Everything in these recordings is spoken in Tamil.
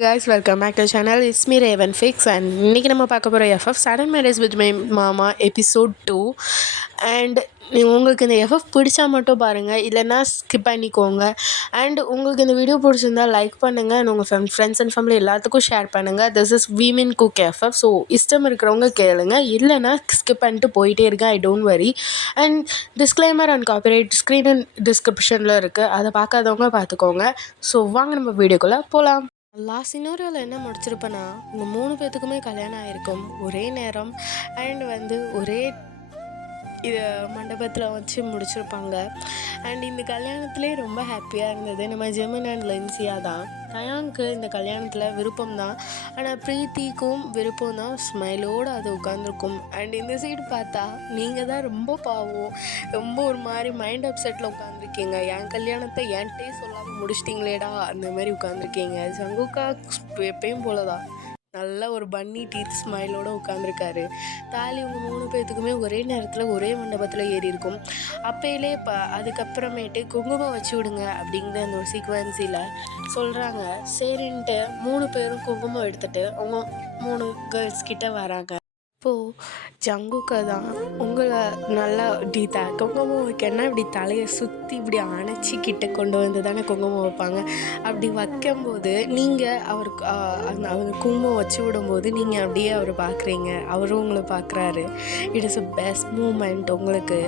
Guys, welcome back to the channel. It's me Raven Fix and இன்னைக்கு நம்ம பார்க்க போகிற FF sudden marriage with my மாமா எபிசோட் 2. அண்ட் உங்களுக்கு இந்த எஃப்எஃப் பிடிச்சா மட்டும் பாருங்கள், இல்லைன்னா ஸ்கிப் பண்ணிக்கோங்க. அண்ட் உங்களுக்கு இந்த வீடியோ பிடிச்சிருந்தா லைக் பண்ணுங்கள் அண்ட் உங்கள் ஃப்ரெண்ட்ஸ் அண்ட் ஃபேமிலி எல்லாத்துக்கும் ஷேர் பண்ணுங்கள். This is women cook FF. So இஷ்டம் இருக்கிறவங்க கேளுங்க, இல்லைன்னா ஸ்கிப் பண்ணிட்டு போயிட்டே இருக்கேன். I don't worry. And disclaimer and copyright screen and டிஸ்கிரிப்ஷனில் இருக்குது, அதை பார்க்காதவங்க பார்த்துக்கோங்க. ஸோ வாங்க நம்ம வீடியோக்குள்ளே போகலாம். லாஸ்ட் சினோரியோவில் என்ன முடிச்சிருப்பேன்னா, உங்கள் 3 பேர்த்துக்குமே கல்யாணம் ஆகிருக்கும் ஒரே நேரம் அண்ட் ஒரே இது மண்டபத்தில் வச்சு முடிச்சிருப்பாங்க. அண்ட் இந்த கல்யாணத்துலேயே ரொம்ப ஹாப்பியாக இருந்தது நம்ம ஜெமின் அண்ட் லென்சியா தான். தயாங்க்கு இந்த கல்யாணத்தில் விருப்பம் தான், ஆனால் ப்ரீத்திக்கும் விருப்பம் தான். ஸ்மைலோடு அது உட்காந்துருக்கும். அண்ட் இந்த சைடு பார்த்தா நீங்கள் தான் ரொம்ப பாவம், ரொம்ப ஒரு மாதிரி மைண்ட் அப்செட்டில் உட்காந்துருக்கீங்க. என் கல்யாணத்தை என்கிட்டே சொல்லாமல் முடிச்சிட்டிங்களேடா அந்த மாதிரி உட்காந்துருக்கீங்க. ஜங்குக்கா எப்பயும் போல தான் நல்ல ஒரு பன்னி டீத் ஸ்மைலோடு உட்காந்துருக்காரு. தாலி உங்கள் 3 பேர்த்துக்குமே ஒரே நேரத்தில் ஒரே மண்டபத்தில் ஏறி இருக்கும். அப்பையிலே அதுக்கப்புறமேட்டு குங்குமம் வச்சு விடுங்க அப்படிங்கிற அந்த ஒரு சீக்வன்ஸில் சொல்கிறாங்க. சரின்ட்டு 3 பேரும் குங்குமம் எடுத்துகிட்டு அவங்க 3 கேர்ள்ஸ் கிட்ட வராங்க. இப்போது ஜங்குக்கா தான் உங்களை நல்லா இப்படி குங்குமம் வைக்கன்னா இப்படி தலையை சுற்றி இப்படி அணைச்சிக்கிட்டு கொண்டு வந்து தானே குங்குமம் வைப்பாங்க. அப்படி வைக்கும்போது நீங்கள் அவருக்கு அவர் குங்குமம் வச்சு விடும்போது நீங்கள் அப்படியே அவரை பார்க்குறீங்க, அவரும் உங்களை பார்க்குறாரு. It is a best moment. உங்களுக்கு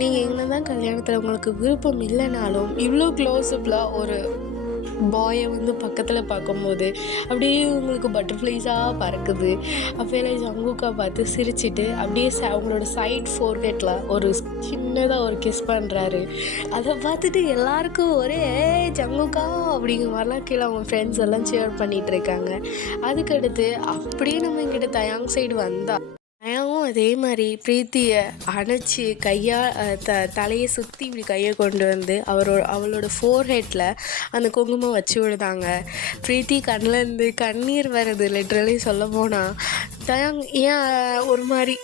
நீங்கள் என்ன தான் கல்யாணத்தில் உங்களுக்கு விருப்பம் இல்லைனாலும் இவ்வளோ க்ளோஸபிளாக ஒரு பாயை பக்கத்தில் பார்க்கும்போது அப்படியே உங்களுக்கு பட்டர்ஃப்ளைஸாக பறக்குது. அப்போல ஜங்குக்கா பார்த்து சிரிச்சிட்டு அப்படியே அவங்களோட சைட் ஃபோர்கெட்டில் ஒரு சின்னதாக ஒரு கிஸ் பண்ணுறாரு. அதை பார்த்துட்டு எல்லாருக்கும் ஒரே ஜங்குக்கா அப்படிங்கிற மாதிரிலாம் கீழே அவங்க ஃப்ரெண்ட்ஸ் எல்லாம் சேர் பண்ணிகிட்டு இருக்காங்க. அதுக்கடுத்து அப்படியே நம்ம இங்கிட்ட தயாங் சைடு வந்தால் தயாவும் அதே மாதிரி ப்ரீத்தியை அணைச்சி தலையை சுற்றி இப்படி கையை கொண்டு வந்து அவளோட ஃபோர்ஹெட்டில் அந்த குங்குமம் வச்சு விடுதாங்க. ப்ரீத்தி கண்ணிலேருந்து கண்ணீர் வருது. லிட்ரலி சொல்ல போனால் தயாங் ஏன் ஒரு மாதிரி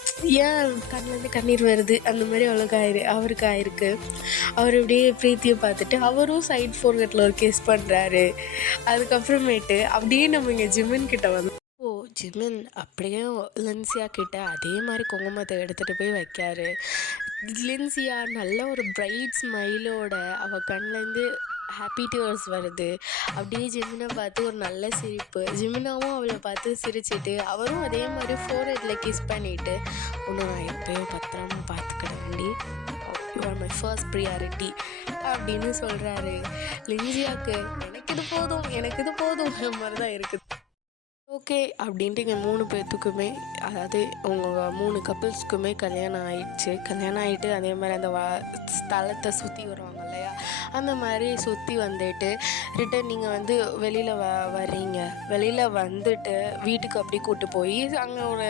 ஏன் கண்ணிலேருந்து கண்ணீர் வருது அந்த மாதிரி அவருக்கு ஆயிருக்கு. அவர் இப்படியே ப்ரீத்தியை பார்த்துட்டு அவரும் சைட் ஃபோர்ஹெட்டில் ஒரு கிஸ் பண்ணுறாரு. அதுக்கப்புறமேட்டு அப்படியே நம்ம இங்கே ஜிமின் கிட்ட ஜிமின் அப்படியே லென்சியா கிட்ட அதே மாதிரி குங்குமத்தை எடுத்துகிட்டு போய் வைக்காரு. லென்சியா நல்ல ஒரு பிரைட் ஸ்மைலோட அவள் கண்ணிலேருந்து ஹாப்பி டியர்ஸ் வருது. அப்படியே ஜிமினை பார்த்து ஒரு நல்ல சிரிப்பு. ஜிமினாவும் அவளை பார்த்து சிரிச்சிட்டு அவரும் அதே மாதிரி ஃபோர்ஹெட்டில் கிஸ் பண்ணிவிட்டு ஒன்று நான் எப்போயும் பத்திரமா பார்த்துக்கிறேன்டி, you are my first priority அப்படின்னு சொல்கிறாரு. லென்சியாவுக்கு எனக்கு இது போதும் மாதிரி தான் இருக்குது. ஓகே அப்படின்ட்டு இங்கே 3 பேர்த்துக்குமே, அதாவது உங்கள் 3 கப்புள்ஸ்க்குமே கல்யாணம் ஆயிடுச்சு. கல்யாணம் ஆகிட்டு அதே மாதிரி அந்த ஸ்தலத்தை சுற்றி வருவாங்க இல்லையா, அந்த மாதிரி சுற்றி வந்துட்டு ரிட்டன் நீங்கள் வெளியில் வர்றீங்க. வெளியில் வந்துட்டு வீட்டுக்கு அப்படி கூப்பிட்டு போய் அங்கே ஒரு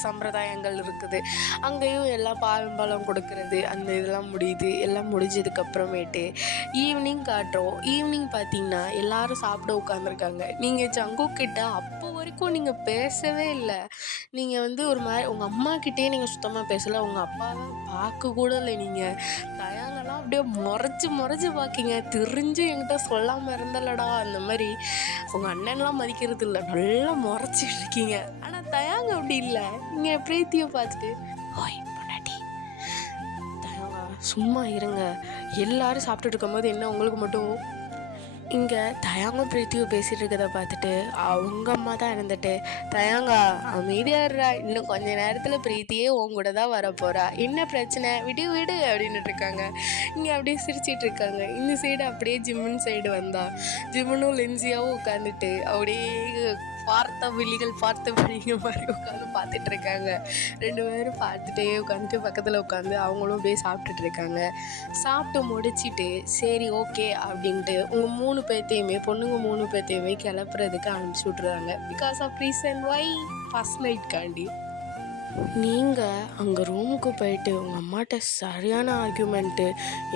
சம்பிரதாயங்கள் இருக்குது. அங்கேயும் எல்லாம் பழம் கொடுக்கறது அந்த இதெல்லாம் முடியுது. எல்லாம் முடிஞ்சதுக்கப்புறமேட்டு ஈவினிங் காட்டுறோம். ஈவினிங் பார்த்தீங்கன்னா எல்லோரும் சாப்பிட உட்காந்துருக்காங்க. நீங்கள் ஜங்குக்கிட்ட அப்போ வரைக்கும் நீங்கள் பேசவே இல்லை. நீங்கள் ஒரு மாதிரி உங்கள் அம்மாக்கிட்டே நீங்கள் சுத்தமாக பேசலை, உங்கள் அப்பாவை பார்க்க கூட இல்லை. நீங்கள் தயாங்கெல்லாம் அப்படியே முறைச்சி பார்க்கிங்க. தெரிஞ்சு என்கிட்ட சொல்லாமல் இருந்தலடா அந்த மாதிரி. உங்கள் அண்ணன்லாம் மதிக்கிறது இல்லை, நல்லா முறைச்சிட்டு இருக்கீங்க. ஆனால் தயாங்க அப்படி இல்லை. நீங்கள் ப்ரீத்தியை பார்த்துட்டு ஓய் பொண்டாட்டி தயாங்க சும்மா இருங்க, எல்லாரும் சாப்பிட்டுட்டு இருக்கும்போது என்ன உங்களுக்கு மட்டும் இங்கே தயாங்கும் ப்ரீத்தியும் பேசிகிட்டு இருக்கிறத பார்த்துட்டு அவங்க அம்மா தான் இருந்துட்டு தயாங்கா அமைதியாடுறா, இன்னும் கொஞ்ச நேரத்தில் ப்ரீத்தியே உன் கூட தான் வரப்போகிறா, என்ன பிரச்சனை விடு அப்படின்னுட்டு இருக்காங்க. இங்கே அப்படியே சிரிச்சிட்டு இருக்காங்க. இந்த சைடு அப்படியே ஜிம்முன் சைடு வந்தா ஜிம்முனும் லென்சியாவும் உட்காந்துட்டு அப்படியே பார்த்த விழிங்க மாதிரி உட்காந்து பார்த்துட்டு இருக்காங்க. 2 பேரும் பார்த்துட்டே உட்காந்துட்டு பக்கத்தில் உட்காந்து அவங்களும் அப்படியே சாப்பிட்டுட்டு இருக்காங்க. சாப்பிட்டு முடிச்சுட்டு சரி ஓகே அப்படின்ட்டு உங்கள் 3 பேர்த்தையுமே பொண்ணுங்க 3 பேர்த்தையுமே கிளப்புறதுக்கு அனுப்பிச்சி விட்ருவாங்க. Because of reason why first நைட்காண்டி. நீங்கள் அங்கே ரூமுக்கு போயிட்டு உங்கள் அம்மாட்ட சரியான ஆர்கியூமெண்ட்டு,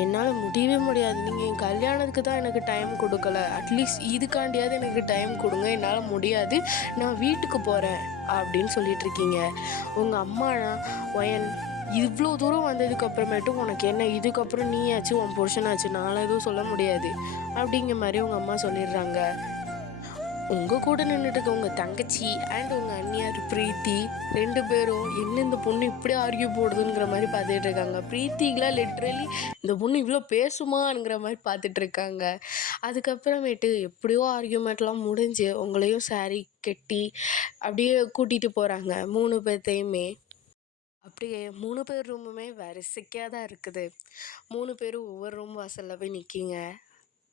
என்னால் முடியவே முடியாது, நீங்கள் என் கல்யாணத்துக்கு தான் எனக்கு டைம் கொடுக்கல, அட்லீஸ்ட் இதுக்காண்டியாவது எனக்கு டைம் கொடுங்க, என்னால் முடியாது, நான் வீட்டுக்கு போகிறேன் அப்படின்னு சொல்லிகிட்ருக்கீங்க. உங்கள் அம்மானா ஒயன் இவ்வளோ தூரம் வந்ததுக்கப்புறமேட்டு உனக்கு என்ன, இதுக்கப்புறம் நீயாச்சு உன் புருஷனாச்சு, நானும் எதுவும் சொல்ல முடியாது அப்படிங்கிற மாதிரி உங்கள் அம்மா சொல்லிடுறாங்க. உங்கள் கூட நின்றுட்டு இருக்க உங்கள் தங்கச்சி அண்ட் உங்கள் அண்ணியார் பிரீத்தி 2 பேரும் என்ன இந்த பொண்ணு இப்படி ஆர்கியூ போடுதுங்கிற மாதிரி பார்த்துட்டு இருக்காங்க. பிரீத்திக்கெலாம் லிட்ரலி இந்த பொண்ணு இவ்வளோ பேசுமாங்கிற மாதிரி பார்த்துட்டு இருக்காங்க. அதுக்கப்புறமேட்டு எப்படியோ ஆர்கியூமெண்ட்லாம் முடிஞ்சு உங்களையும் saree கட்டி அப்படியே கூட்டிகிட்டு போகிறாங்க 3 பேர்த்தையுமே. அப்படியே 3 பேர் ரூமுமே வரிசைக்காக தான் இருக்குது. 3 பேரும் ஒவ்வொரு ரூம் வாசலில் போய் நிற்கிங்க.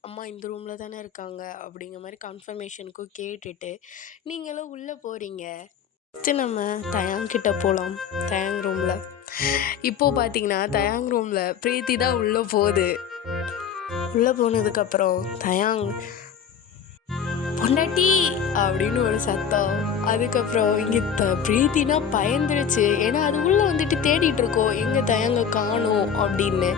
அம்மா இந்த ரூமில் தானே இருக்காங்க அப்படிங்கிற மாதிரி கன்ஃபர்மேஷனுக்கும் கேட்டுட்டு நீங்களும் உள்ளே போகிறீங்க. ஃபஸ்ட்டு நம்ம தயாங்கிட்ட போகலாம். தயாங் ரூமில் இப்போது பார்த்தீங்கன்னா தயாங் ரூமில் பிரீத்தி தான் உள்ளே போகுது. உள்ளே போனதுக்கப்புறம் தயாங் பொண்டாட்டி அப்படின்னு ஒரு சத்தம். அதுக்கப்புறம் இங்கே பிரீத்தினா பயந்துருச்சு. ஏன்னா அது உள்ளே வந்துட்டு தேடிட்டு இருக்கோம் எங்கே தயங்க காணோம் அப்படின்னு.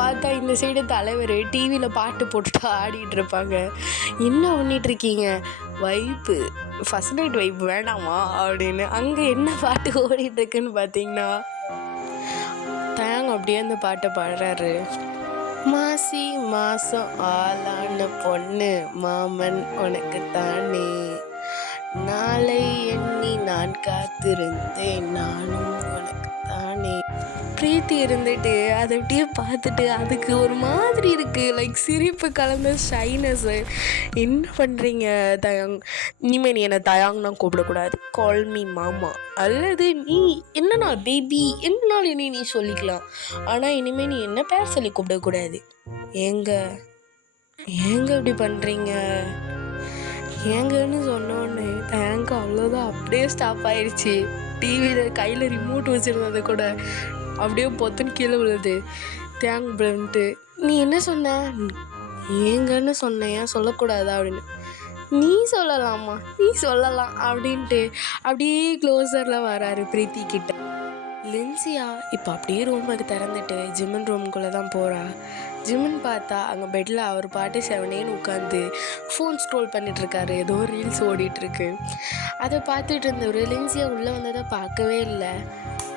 பார்த்தா இந்த சைடு தலைவர் டிவியில் பாட்டு போட்டுட்டு ஆடிட்டு இருப்பாங்க. என்ன பண்ணிகிட்ருக்கீங்க? வைப்பு ஃபஸ்ட் நைட் வைப்பு வேண்டாமா அப்படின்னு அங்கே என்ன பாட்டு ஓடிட்டுருக்குன்னு பார்த்தீங்கன்னா தயாங் அப்படியே அந்த பாட்டை பாடுறாரு. மாசி மாசம் ஆளான பொண்ணு மாமன் உனக்கு தானே, நாளை எண்ணி நான் காத்திருந்தேன் நானும் உனக்கு தானே. பிரீத்தி இருந்துட்டு அதை அப்படியே பார்த்துட்டு அதுக்கு ஒரு மாதிரி இருக்குது, லைக் சிரிப்பு கலந்த ஷைனஸ்ஸு. என்ன பண்ணுறீங்க தயாங்? இனிமேல் நீ என்னை தயாங்னா கூப்பிடக்கூடாது, கால் மீ மாமா. அல்லது நீ என்னன்னா பேபி என்னாலும் இனி நீ சொல்லிக்கலாம். ஆனால் இனிமேல் நீ என்ன பேர் சொல்லி கூப்பிடக்கூடாது. ஏங்க ஏங்க இப்படி பண்ணுறீங்க? ஏங்கன்னு சொன்னோன்னே தயாங்க அவ்வளோதான் அப்படியே ஸ்டாப் ஆயிடுச்சு. டிவியில் கையில் ரிமோட் வச்சுருந்தது கூட அப்படியே பொத்துன்னு கீழே விழுது. தேங்க் பிளன்ட்டு நீ என்ன சொன்ன? ஏங்கன்னு சொன்னேன், ஏன் சொல்லக்கூடாதா அப்படின்னு. நீ சொல்லலாமா, நீ சொல்லலாம் அப்படின்ட்டு அப்படியே க்ளோஸரில் வராரு பிரீத்தி கிட்ட. லின்சியா இப்போ அப்படியே ரூமுக்கு திறந்துட்டு ஜிம்மன் ரூமுக்குள்ளே தான் போகிறா. ஜிம்மன் பார்த்தா அங்கே பெட்டில் அவர் பாட்டு செவனேன்னு உட்காந்து ஃபோன் ஸ்க்ரோல் பண்ணிகிட்ருக்காரு. ஏதோ ரீல்ஸ் ஓடிட்டுருக்கு. அதை பார்த்துட்டு இருந்தவர் லின்சியா உள்ளே வந்ததை பார்க்கவே இல்லை.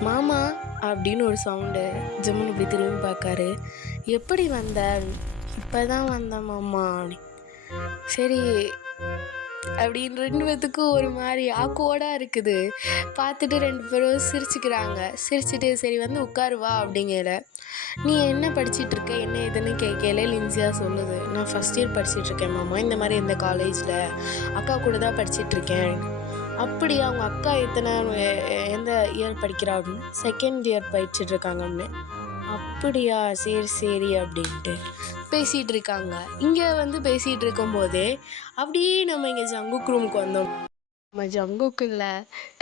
மாமா அப்படின்னு ஒரு சவுண்டு. ஜிம்மன் இப்படி திரும்பி பார்க்காரு. எப்படி வந்த? இப்போ தான் வந்தேன் மாமா அப்படி. சரி அப்படின்னு 2 பேத்துக்கும் ஒரு மாதிரி ஆக்குவோடாக இருக்குது. பார்த்துட்டு 2 பேரும் சிரிச்சுக்கிறாங்க. சிரிச்சுட்டு சரி வந்து உட்காருவா அப்படிங்கிற. நீ என்ன படிச்சிட்ருக்க என்ன ஏதுன்னு கேட்கல லின்சியா சொல்லுது. நான் ஃபஸ்ட் இயர் படிச்சிட்ருக்கேன் மாமா, இந்த மாதிரி இந்த காலேஜில் அக்கா கூட தான் படிச்சிட்ருக்கேன். அப்படியா? அவங்க அக்கா எந்த இயர் படிக்கிறா அப்படின்னு. செகண்ட் இயர் படிச்சிட்ருக்காங்க அப்படின்னு. அப்படியா, சரி சரி அப்படின்ட்டு பேசிகிட்டு இருக்காங்க. இங்கே வந்து பேசிகிட்டு இருக்கும்போதே அப்படியே நம்ம இங்கே ஜங்குக் ரூமுக்கு வந்தோம். நம்ம ஜங்குக்குள்ள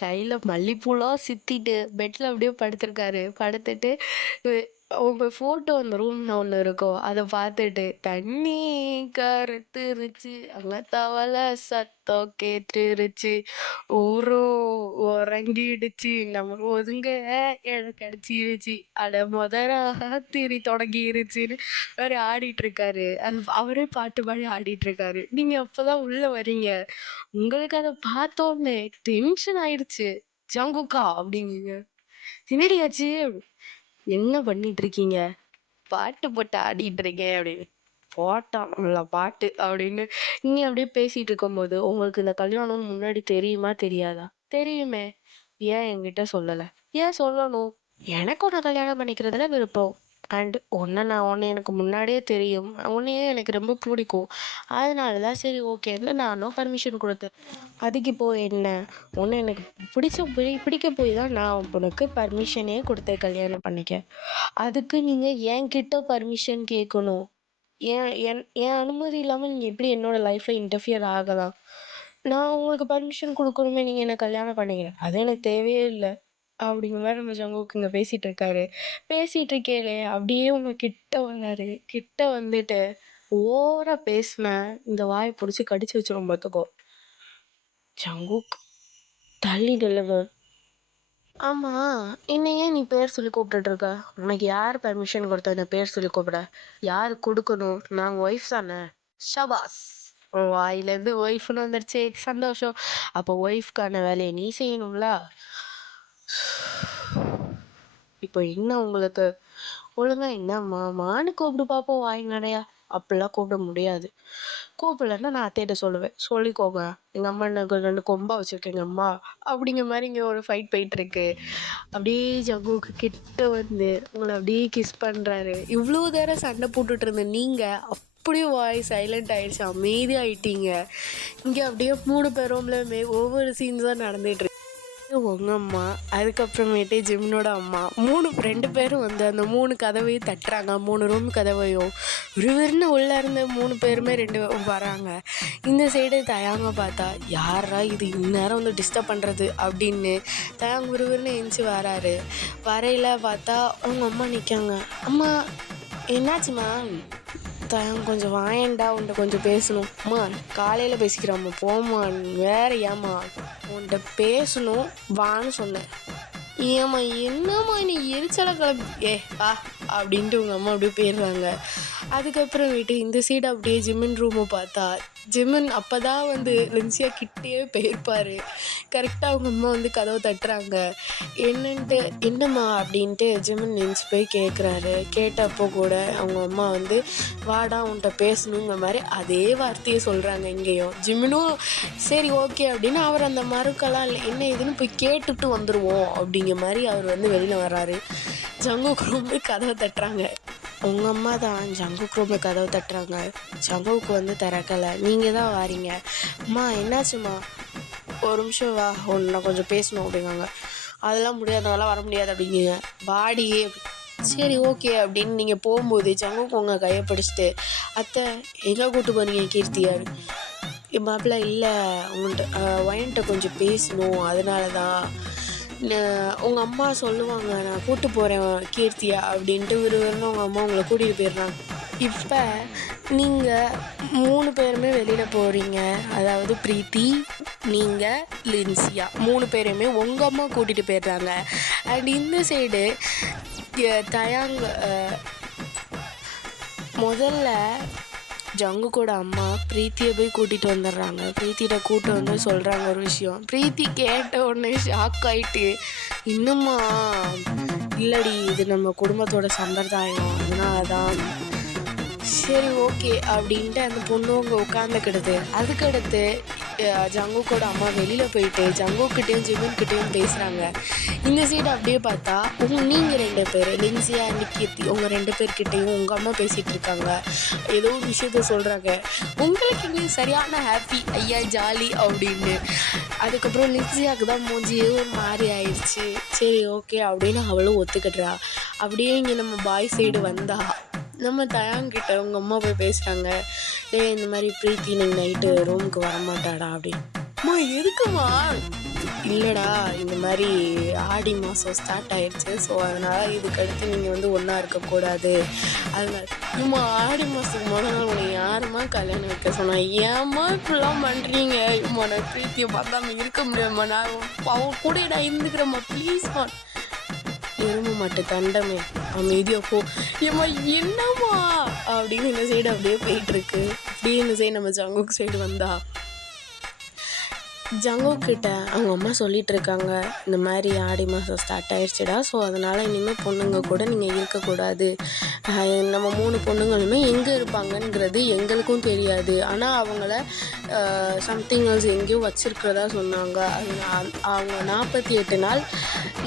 கையில் மல்லிப்பூலாம் சித்திட்டு பெட்டில் அப்படியே படுத்திருக்காரு. படுத்துட்டு உங்கள் ஃபோட்டோ அந்த ரூமில் ஒன்று இருக்கும், அதை பார்த்துட்டு தண்ணி கருத்துருச்சு அங்கே தவளை சத்தம் கேட்டுருச்சு ஊரும் உறங்கிடுச்சு நம்ம ஒதுங்க எனக்கு அடிச்சிருச்சு அட திரி தொடங்கிருச்சுன்னு வேறு ஆடிட்டுருக்காரு. அது அவரே பாட்டு பாடி ஆடிட்டுருக்காரு. நீங்கள் அப்போ தான் உள்ளே வரீங்க. உங்களுக்கு அதை பார்த்தோன்னே டென்ஷன் ஆயிடுச்சு. ஜங்குக்கா அப்படிங்குங்க. என்னடியாச்சு? என்ன பண்ணிட்டு இருக்கீங்க? பாட்டு போட்டு ஆடிட்டு இருக்கேன் அப்படின்னு. போட்டான் நல்ல பாட்டு அப்படின்னு நீங்க அப்படியே பேசிட்டு இருக்கும்போது உங்களுக்கு இந்த கல்யாணம் முன்னாடி தெரியுமா தெரியாதா? தெரியுமே. ஏன் என்கிட்ட சொல்லல? ஏன் சொல்லணும்? எனக்கு உன்னை கல்யாணம் பண்ணிக்கிறதுல விருப்பம். அண்ட் உன்னை எனக்கு முன்னாடியே தெரியும். உன்னையே எனக்கு ரொம்ப பிடிக்கும். அதனால தான் சரி ஓகேன்னு நானும் பர்மிஷன் கொடுத்தேன். அதுக்கு இப்போ என்ன? ஒன்று எனக்கு பிடிக்க போய் தான் நான் உனக்கு பர்மிஷனே கொடுத்தேன் கல்யாணம் பண்ணிக்க. அதுக்கு நீங்கள் என்கிட்ட பர்மிஷன் கேட்கணும். என் அனுமதி இல்லாமல் நீங்கள் எப்படி என்னோட லைஃப்பில் இன்டர்ஃபியர் ஆகலாம்? நான் உங்களுக்கு பர்மிஷன் கொடுக்கணுமே, நீங்கள் என்ன கல்யாணம் பண்ணிக்கிறேன் அது எனக்கு தேவையே இல்லை அப்படிங்கிற மாதிரி நம்ம ஜங்குக்கு இங்கே பேசிகிட்டு இருக்காரு. பேசிகிட்டு இருக்கேலே அப்படியே உங்க கிட்ட வந்தாரு. கிட்ட வந்துட்டு ஓவரா பேசினேன் இந்த வாயை பிடிச்சி கடிச்சு வச்சிரும் பார்த்துக்கோ. ஜங்குக் தள்ளி நில்லுங்க. ஆமா, என்ன ஏன் நீ பேர் சொல்லி கூப்பிட்டுட்டு இருக்க? உனக்கு யார் பர்மிஷன் கொடுத்தா என்ன பேர் சொல்லி கூப்பிட? யார் கொடுக்கணும்? நான் ஒய்ஃப் தானே. ஷபாஸ், உன் வாயிலேருந்து ஒய்ஃப்னு வந்துடுச்சு, சந்தோஷம். அப்போ ஒய்ஃப்கான வேலையை நீ செய்யணும்ல. இப்போ என்ன உங்களுக்கு? ஒழுங்கா என்ன மாமான்னு கூப்பிட்டு பார்ப்போம் வாய் நிறையா. அப்படிலாம் கூப்பிட முடியாது. கூப்பிடலன்னா நான் அத்தைகிட்ட சொல்லுவேன், சொல்லிக்கோங்க எங்கள் அம்மா எனக்கு 2 கொம்பா வச்சுருக்கேங்க அம்மா அப்படிங்கிற மாதிரி இங்கே ஒரு ஃபைட் போயிட்டுருக்கு. அப்படியே ஜங்குக்கு கிட்ட வந்து உங்களை அப்படியே கிஸ் பண்ணுறாரு. இவ்வளோ நேரம் சண்டை போட்டுட்டு இருந்த நீங்கள் அப்படியே வாய்ஸ் சைலண்ட் ஆயிடுச்சு, அமைதியாகிட்டீங்க. இங்கே அப்படியே 3 பேரும்ல ஒவ்வொரு சீன்ஸாக நடந்துகிட்ருக்கு. உங்கள் அம்மா, அதுக்கப்புறமேட்டு ஜிம்னோட அம்மா, 2 பேரும் வந்து அந்த 3 கதவையும் தட்டுறாங்க. 3 ரூம் கதவையும் விறுவிறுன்னு உள்ளே இருந்த 3 பேருமே 2 வராங்க. இந்த சைடு தயாங்க பார்த்தா யாரா இது இந்நேரம் வந்து டிஸ்டர்ப் பண்ணுறது அப்படின்னு தயாங்க விறுவிறுன்னு எழுந்துச்சி வராரு. வரையில் பார்த்தா அவங்க அம்மா நிற்காங்க. அம்மா என்னாச்சும்மா? தயாங்க கொஞ்சம் வாயேன்டா, உன்ட்ட கொஞ்சம் பேசணும். அம்மா காலையில் பேசிக்கிறோம்மா, போம்மா, வேற ஏம்மா உன்கிட்ட பேசணும் வான்னு சொன்னேன். ஏம்மா என்னம்மா நீ எரிச்சலை கிளம்பி வா அப்படின்ட்டு உங்கள் அம்மா அப்படியே போயிடுறாங்க. அதுக்கப்புறமேட்டு இந்த சைடு அப்படியே ஜிம்மின் ரூமை பார்த்தா ஜிம்மன் அப்போ தான் வந்து லின்சியா கிட்டேயே போயிருப்பார். கரெக்டாக அவங்க அம்மா வந்து கதவை தட்டுறாங்க. என்னன்ட்டு என்னம்மா அப்படின்ட்டு ஜிம்மன் லின்ஸ் போய் கேட்குறாரு. கேட்டப்போ கூட அவங்க அம்மா வந்து வாடா உன்கிட்ட பேசணுங்கிற மாதிரி அதே வார்த்தையை சொல்கிறாங்க. இங்கேயும் ஜிம்மனும் சரி ஓகே அப்படின்னு அவர் அந்த மறுக்கெல்லாம் இல்லை, என்ன இதுன்னு போய் கேட்டுட்டு வந்துடுவோம் அப்படிங்கிற மாதிரி அவர் வந்து வெளியில் வர்றாரு. ஜங்குக்கு ரொம்ப கதவை தட்டுறாங்க. உங்கள் அம்மா தான் ஜங்குக்கு ரொம்ப கதவை தட்டுறாங்க. ஜங்குக்கு வந்து திறக்கலை, நீங்கள் தான் வாரீங்க. அம்மா என்னாச்சும்மா? ஒரு நிமிஷம் வா, ஒன்று கொஞ்சம் பேசணும் அப்படிங்காங்க. அதெல்லாம் முடியாது, அதெல்லாம் வர முடியாது அப்படிங்க. வாடியே. சரி ஓகே அப்படின்னு நீங்கள் போகும்போது ஜங்குக்கு உங்கள் கையை பிடிச்சிட்டு அத்தை எங்கே கூட்டு போனீங்க கீர்த்தியார்? மாப்பிள்ள இல்லை உங்கள்கிட்ட ஒயன்ட்ட கொஞ்சம் பேசணும், அதனால தான் உங்கள் அம்மா சொல்லுவாங்க நான் கூப்பிட்டு போகிறேன் கீர்த்தியா அப்படின்ட்டு விறுவிறுன்னு உங்கள் அம்மா உங்களை கூட்டிகிட்டு போயிடுறாங்க. இப்போ நீங்கள் 3 பேருமே வெளியில் போகிறீங்க, அதாவது பிரீத்தி, நீங்கள், லின்சியா 3 பேரையுமே உங்கள் அம்மா கூட்டிகிட்டு போயிடுறாங்க. அண்ட் இந்த சைடு தயாங்க முதல்ல ஜங்குக்கோட அம்மா பிரீத்தியை போய் கூட்டிகிட்டு வந்துடுறாங்க. பிரீத்திகிட்ட கூட்டு வந்து சொல்கிறாங்க ஒரு விஷயம். பிரீத்தி கேட்ட உடனே ஷாக் ஆகிட்டு, இன்னும்மா இல்லடி இது நம்ம குடும்பத்தோட சம்பிரதாயம், அதனால தான். சரி ஓகே அப்படின்ட்டு அந்த பொண்ணு அங்கே உட்காந்துக்கிடுது. அதுக்கடுத்து ஜங்குக்கோட அம்மா வெளியில் போயிட்டு ஜங்குக்கிட்டேயும் ஜிமின்கிட்டையும் பேசுகிறாங்க. இந்த சைடு அப்படியே பார்த்தா நீங்கள் 2 பேர் லின்சியா அண்ட் கீர்த்தி உங்கள் 2 பேர்கிட்டையும் உங்கள் அம்மா பேசிகிட்டு இருக்காங்க. ஏதோ ஒரு விஷயத்த சொல்கிறாங்க. உங்களுக்கு இங்கே சரியான ஹாப்பி, ஐயா ஜாலி அப்படின்னு. அதுக்கப்புறம் லின்சியாவுக்கு தான் மூஞ்சியே ஒரு மாதிரி ஆயிடுச்சு. சரி ஓகே அப்படின்னு அவளும் ஒத்துக்கிட்டுறா. அப்படியே இங்கே நம்ம பாய் சைடு வந்தா நம்ம தயாங்கிட்ட உங்கள் அம்மா போய் பேசுகிறாங்க. இந்த மாதிரி பிரீத்தி நீங்கள் நைட்டு ரூமுக்கு வரமாட்டாடா அப்படின்னு. அம்மா எதுக்குமா? இல்லைடா இந்த மாதிரி ஆடி மாதம் ஸ்டார்ட் ஆகிடுச்சு, ஸோ அதனால் இதுக்கடுத்து நீங்கள் வந்து ஒன்றா இருக்கக்கூடாது, அதனால். இம்மா ஆடி மாதத்துக்கு முதல் நாள் உன்னை யாருமா கல்யாணம் வைக்க சொன்னா? ஏம்மா இப்படிலாம் பண்ணுறீங்க? இம்மா நான் பிரீத்தியை பார்த்தாம இருக்க முடியாதும்மா, நான் அவன் கூட நான் இருந்துக்கிறேம்மா, ப்ளீஸ்மா. எருமை மாட்டு தண்டமே அமைதியாக போ. ஏம்மா என்னம்மா அப்படின்னு இந்த சைடு அப்படியே போயிட்டுருக்கு. அப்படியே இந்த சைடு நம்ம ஜங்குக் சைடு வந்தா ஜங்குக்கிட்ட அவங்க அம்மா சொல்லிகிட்டு இருக்காங்க, இந்த மாதிரி ஆடி மாதம் ஸ்டார்ட் ஆயிடுச்சுடா, ஸோ அதனால் இனிமேல் பொண்ணுங்க கூட நீங்கள் இருக்கக்கூடாது. நம்ம 3 பொண்ணுங்களுமே எங்கே இருப்பாங்கங்கிறது எங்களுக்கும் தெரியாது, ஆனால் அவங்கள சம்திங் எல்ஸ் எங்கேயோ வச்சுருக்கிறதா சொன்னாங்க. அவங்க 48 நாள்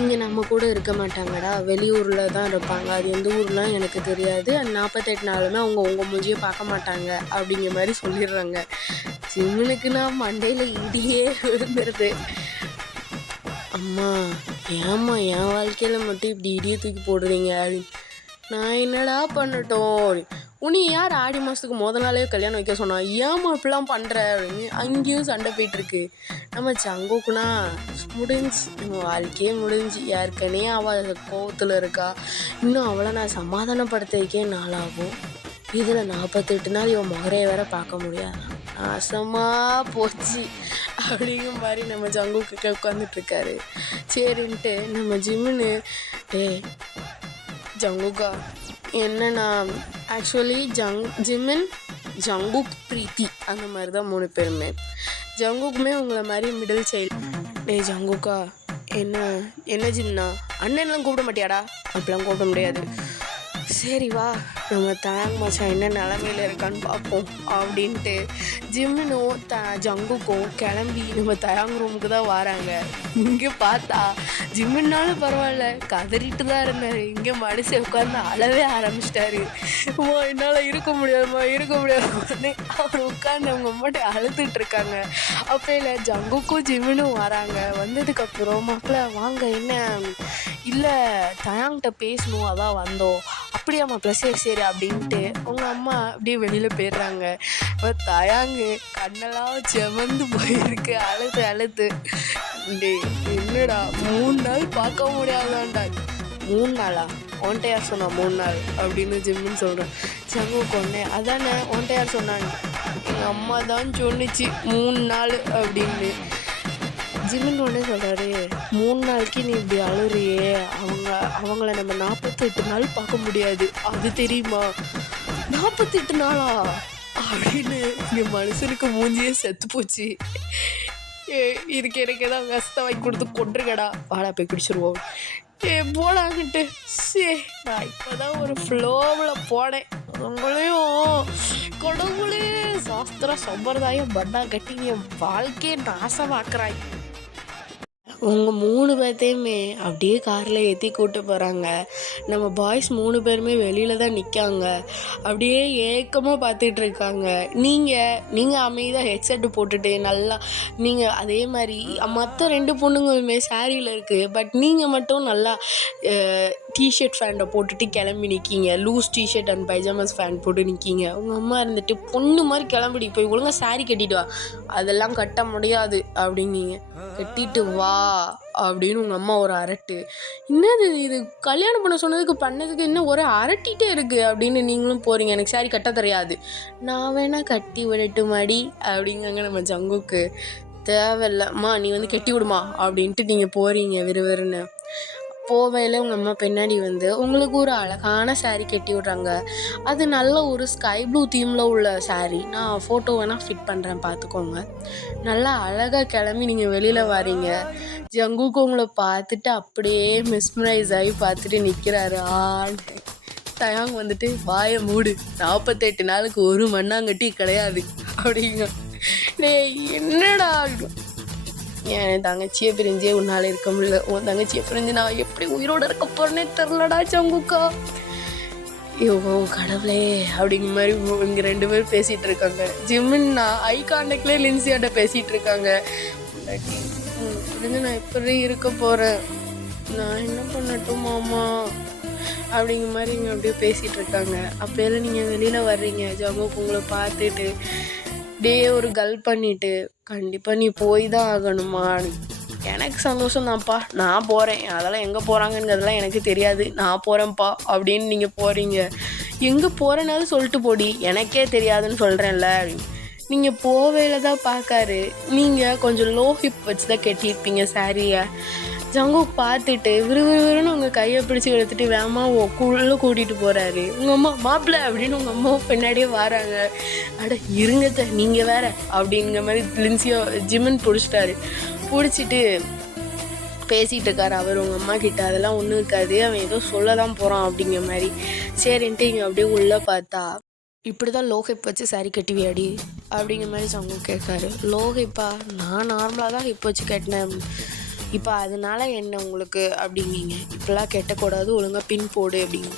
இங்கே நம்ம கூட இருக்க மாட்டாங்கடா, வெளியூரில் தான் இருப்பாங்க, அது எந்த ஊர்லாம் எனக்கு தெரியாது. அந்த 48 நாளுமே அவங்க உங்கள் மூஞ்சியை பார்க்க மாட்டாங்க அப்படிங்கிற மாதிரி சொல்லிடுறாங்க. சிம்முனுக்கு நான் மண்டையில் இடியே விழுந்துருது. அம்மா ஏம்மா என் வாழ்க்கையில் மட்டும் இப்படி இடியை தூக்கி போடுறீங்க அப்படின்னு. நான் என்னடா பண்ணட்டும்? உனி யார் ஆடி மாதத்துக்கு முதல் நாளே கல்யாணம் வைக்க சொன்னா? ஏம்மா இப்படிலாம் பண்ணுற அப்படின்னு அங்கேயும் சண்டை போயிட்டுருக்கு. நம்ம ஜங்குக்குனா முடிஞ்சு, நம்ம வாழ்க்கையே முடிஞ்சு, யாருக்கனே அவள் கோவத்தில் இருக்கா, இன்னும் அவளை நான் சமாதானப்படுத்திக்கே நாளாகும். இதில் 48 நாள் இவன் முகரையை வேற பார்க்க முடியாது, நாசமாக போச்சு அப்படிங்கிற மாதிரி நம்ம ஜங்குக்கு உட்காந்துட்ருக்காரு. சரின்ட்டு நம்ம ஜிம்முன்னு ஜங்குக்கா என்னன்னா ஆக்சுவலி ஜிமின் ஜங்குக் பிரீத்தி அந்த மாதிரி தான் 3 பேருமே. ஜங்குக்குமே உங்களை மாதிரி மிடில் சைல்டு. ஜங்குக்கா என்ன ஜிம்னா அண்ணன்லாம் கூப்பிட மாட்டியாடா? அப்படிலாம் கூப்பிட முடியாது. சரி வா நம்ம தயாங் மச்சான் என்ன நிலமையில இருக்கான்னு பார்ப்போம் அப்படின்ட்டு ஜிம்மினும் ஜங்குக்கும் கிளம்பி நம்ம தயாங் ரூமுக்கு தான் வராங்க. இங்கே பார்த்தா ஜிம்மின்னாலும் பரவாயில்ல கதறிட்டு தான் இருந்தார். இங்கே மனுஷன் உட்காந்து அழவே ஆரம்பிச்சிட்டாரு. என்னால் இருக்க முடியாதுன்னு அவர் உட்காந்து அவங்க அம்மாட்ட அழுதுட்டு இருக்காங்க. அப்போ இல்லை ஜங்குக்கும் ஜிம்மினும் வராங்க. வந்ததுக்கப்புறம் மக்களை வாங்க என்ன இல்லை தயாங்கிட்ட பேசணும் அதான் வந்தோம். அப்படியா மாப்பிள்ள சரி சரி அப்படின்ட்டு உங்கள் அம்மா அப்படியே வெளியில் போயிடுறாங்க. தயாங்கு கண்ணெல்லாம் செமந்து போயிருக்கு அழுது. என்னடா 3 நாள் பார்க்க முடியாதான்டா. 3 நாளா ஒன்ட்ட யார் சொன்னா 3 நாள் அப்படின்னு ஜிம்முன்னு சொல்கிறேன். ஜங்கு கொன்னே அதானே ஒன்ட்ட யார் சொன்னாங்க. எங்கள் அம்மா தான் சொன்னிச்சு 3 நாள் அப்படின்னு. ஜிம்மின் உடனே சொல்கிறாரு 3 நாளைக்கு நீ இப்படி அழுறியே அவங்கள நம்ம 48 நாள் பார்க்க முடியாது அது தெரியுமா. 48 நாளா அப்படின்னு இங்கே மனுஷனுக்கு மூஞ்சியே செத்து போச்சு. இதுக்கு எனக்கு ஏதாவது கஷ்டம் வாங்கி கொடுத்து கொண்டுருக்கடா வாடா போய் குடிச்சிருவோம் போடாங்கிட்டு. நான் இப்போதான் ஒரு ஃப்ளோவில் போனேன். உங்களையும் கடவுளே சாஸ்திரம் சம்பிரதாயம் பட்டா கட்டி என் வாழ்க்கையை நாசமாக்குறாய். உங்கள் 3 பேர்த்தையுமே அப்படியே காரில் ஏற்றி கூப்பிட்டு போகிறாங்க. நம்ம பாய்ஸ் 3 பேருமே வெளியில் தான் நிற்காங்க. அப்படியே ஏக்கமாக பார்த்துட்ருக்காங்க. நீங்கள் அமைதியாக ஹெட்செட்டு போட்டுட்டு நல்லா நீங்கள் அதே மாதிரி மற்ற 2 பொண்ணுங்களுமே சாரியில் இருக்குது. பட் நீங்கள் மட்டும் நல்லா டிஷர்ட் ஃபேண்டை போட்டுட்டு கிளம்பி நிற்கிங்க. லூஸ் டிஷர்ட் அண்ட் பைஜாமாஸ் ஃபேன் போட்டு நிற்கிங்க. உங்கள் அம்மா இருந்துட்டு பொண்ணு மாதிரி கிளம்பிடி போய் ஒழுங்காக சாரி கட்டிட்டு வா. அதெல்லாம் கட்ட முடியாது அப்படிங்கிங்க. கட்டிட்டு வா அப்படின்னு உங்கள் அம்மா ஒரு அரட்டு. என்னது இது கல்யாணம் பண்ண சொன்னதுக்கு பண்ணதுக்கு இன்னும் ஒரு அரட்டிகிட்டே இருக்குது அப்படின்னு நீங்களும் போகிறீங்க. எனக்கு சாரி கட்ட தெரியாது. நான் வேணால் கட்டி விடட்டு மாடி அப்படிங்காங்க நம்ம ஜங்குக்கு. தேவையில்லம்மா நீ வந்து கட்டி விடுமா அப்படின்ட்டு நீங்கள் போகிறீங்க விறுவிறுன்னு. போவையில் உங்கள் அம்மா பின்னாடி வந்து உங்களுக்கு ஒரு அழகான சாரீ கட்டி விட்றாங்க. அது நல்ல ஒரு ஸ்கை ப்ளூ தீமில் உள்ள சாரீ. நான் ஃபோட்டோ வேணால் ஃபிட் பண்ணுறேன் பார்த்துக்கோங்க. நல்லா அழகாக கிளம்பி நீங்கள் வெளியில் வரீங்க. ஜங்குக்கு உங்களை பார்த்துட்டு அப்படியே மிஸ்மரைஸ் ஆகி பார்த்துட்டு நிற்கிறாரு. தயாங் வந்துட்டு வாயை மூடு 48 நாளுக்கு ஒரு மண்ணாங்கட்டி கிடையாது அப்படிங்க. என்னடா என் தங்கச்சியை பிரிஞ்சே உன்னால் இருக்க முடியல. உன் தங்கச்சியை பிரிஞ்சு நான் எப்படி உயிரோடு இருக்க போகிறேன்னே தெரிலடா ஜங்குக்கா. ஐயோ கடவுளே அப்படிங்கிற மாதிரி இங்கே 2 பேர் பேசிகிட்டு இருக்காங்க. ஜிம்மின்னா ஐ கான்டாக்ட்லேயே லின்சியாட்ட பேசிகிட்டு இருக்காங்க. பிரிஞ்சு நான் எப்படி இருக்க போகிறேன், நான் என்ன பண்ணட்டும் மாமா அப்படிங்கிற மாதிரி இங்கே அப்படியே பேசிகிட்டு இருக்காங்க. அப்போயெல்லாம் நீங்கள் வெளியில் வர்றீங்க. ஜங்குக்கு உங்களை பார்த்துட்டு ஒரு கல் பண்ணிட்டு கண்டிப்பாக நீ போய் தான் ஆகணுமா. எனக்கு சந்தோஷம் தான்ப்பா, நான் போகிறேன். அதெல்லாம் எங்கே போகிறாங்கங்கிறதெல்லாம் எனக்கு தெரியாது, நான் போகிறேன்ப்பா அப்படின்னு நீங்கள் போகிறீங்க. எங்கே போகிறேன்னாலும் சொல்லிட்டு போடி, எனக்கே தெரியாதுன்னு சொல்கிறேன்ல அப்படின்னு. நீங்கள் போவேல தான் பார்க்காரு. நீங்கள் கொஞ்சம் லோ ஹிப் வச்சு தான் கட்டியிருப்பீங்க சாரியை. ஜங்கு பார்த்துட்டு விறுவிறுன்னு உங்கள் கையை பிடிச்சி எடுத்துகிட்டு வேகமாக உள்ளே கூட்டிகிட்டு போகிறாரு. உங்கள் அம்மா மாப்பிள்ளை அப்படின்னு உங்கள் அம்மா பின்னாடியே வராங்க. அட இருங்கத்த நீங்கள் வேற அப்படிங்கிற மாதிரி லின்சியோ ஜிம்மின் பிடிச்சிட்டாரு. பிடிச்சிட்டு பேசிகிட்டு இருக்காரு அவர் உங்கள் அம்மா கிட்ட. அதெல்லாம் ஒன்றும் இருக்காது, அவன் ஏதோ சொல்ல தான் போகிறான் அப்படிங்கிற மாதிரி. சரின்ட்டு இங்கே அப்படியே உள்ளே பார்த்தா இப்படி தான் லோ ஹிப் வச்சு சாரி கட்டுவியாடி அப்படிங்கிற மாதிரி ஜங்கு கேட்காரு. லோ ஹிப்பா? நான் நார்மலாக தான் ஹிப் வச்சு கட்டினேன். இப்போ அதனால என்ன உங்களுக்கு அப்படிங்கிங்க. இப்போலாம் கெட்டக்கூடாது, ஒழுங்காக பின் போடு அப்படிங்க.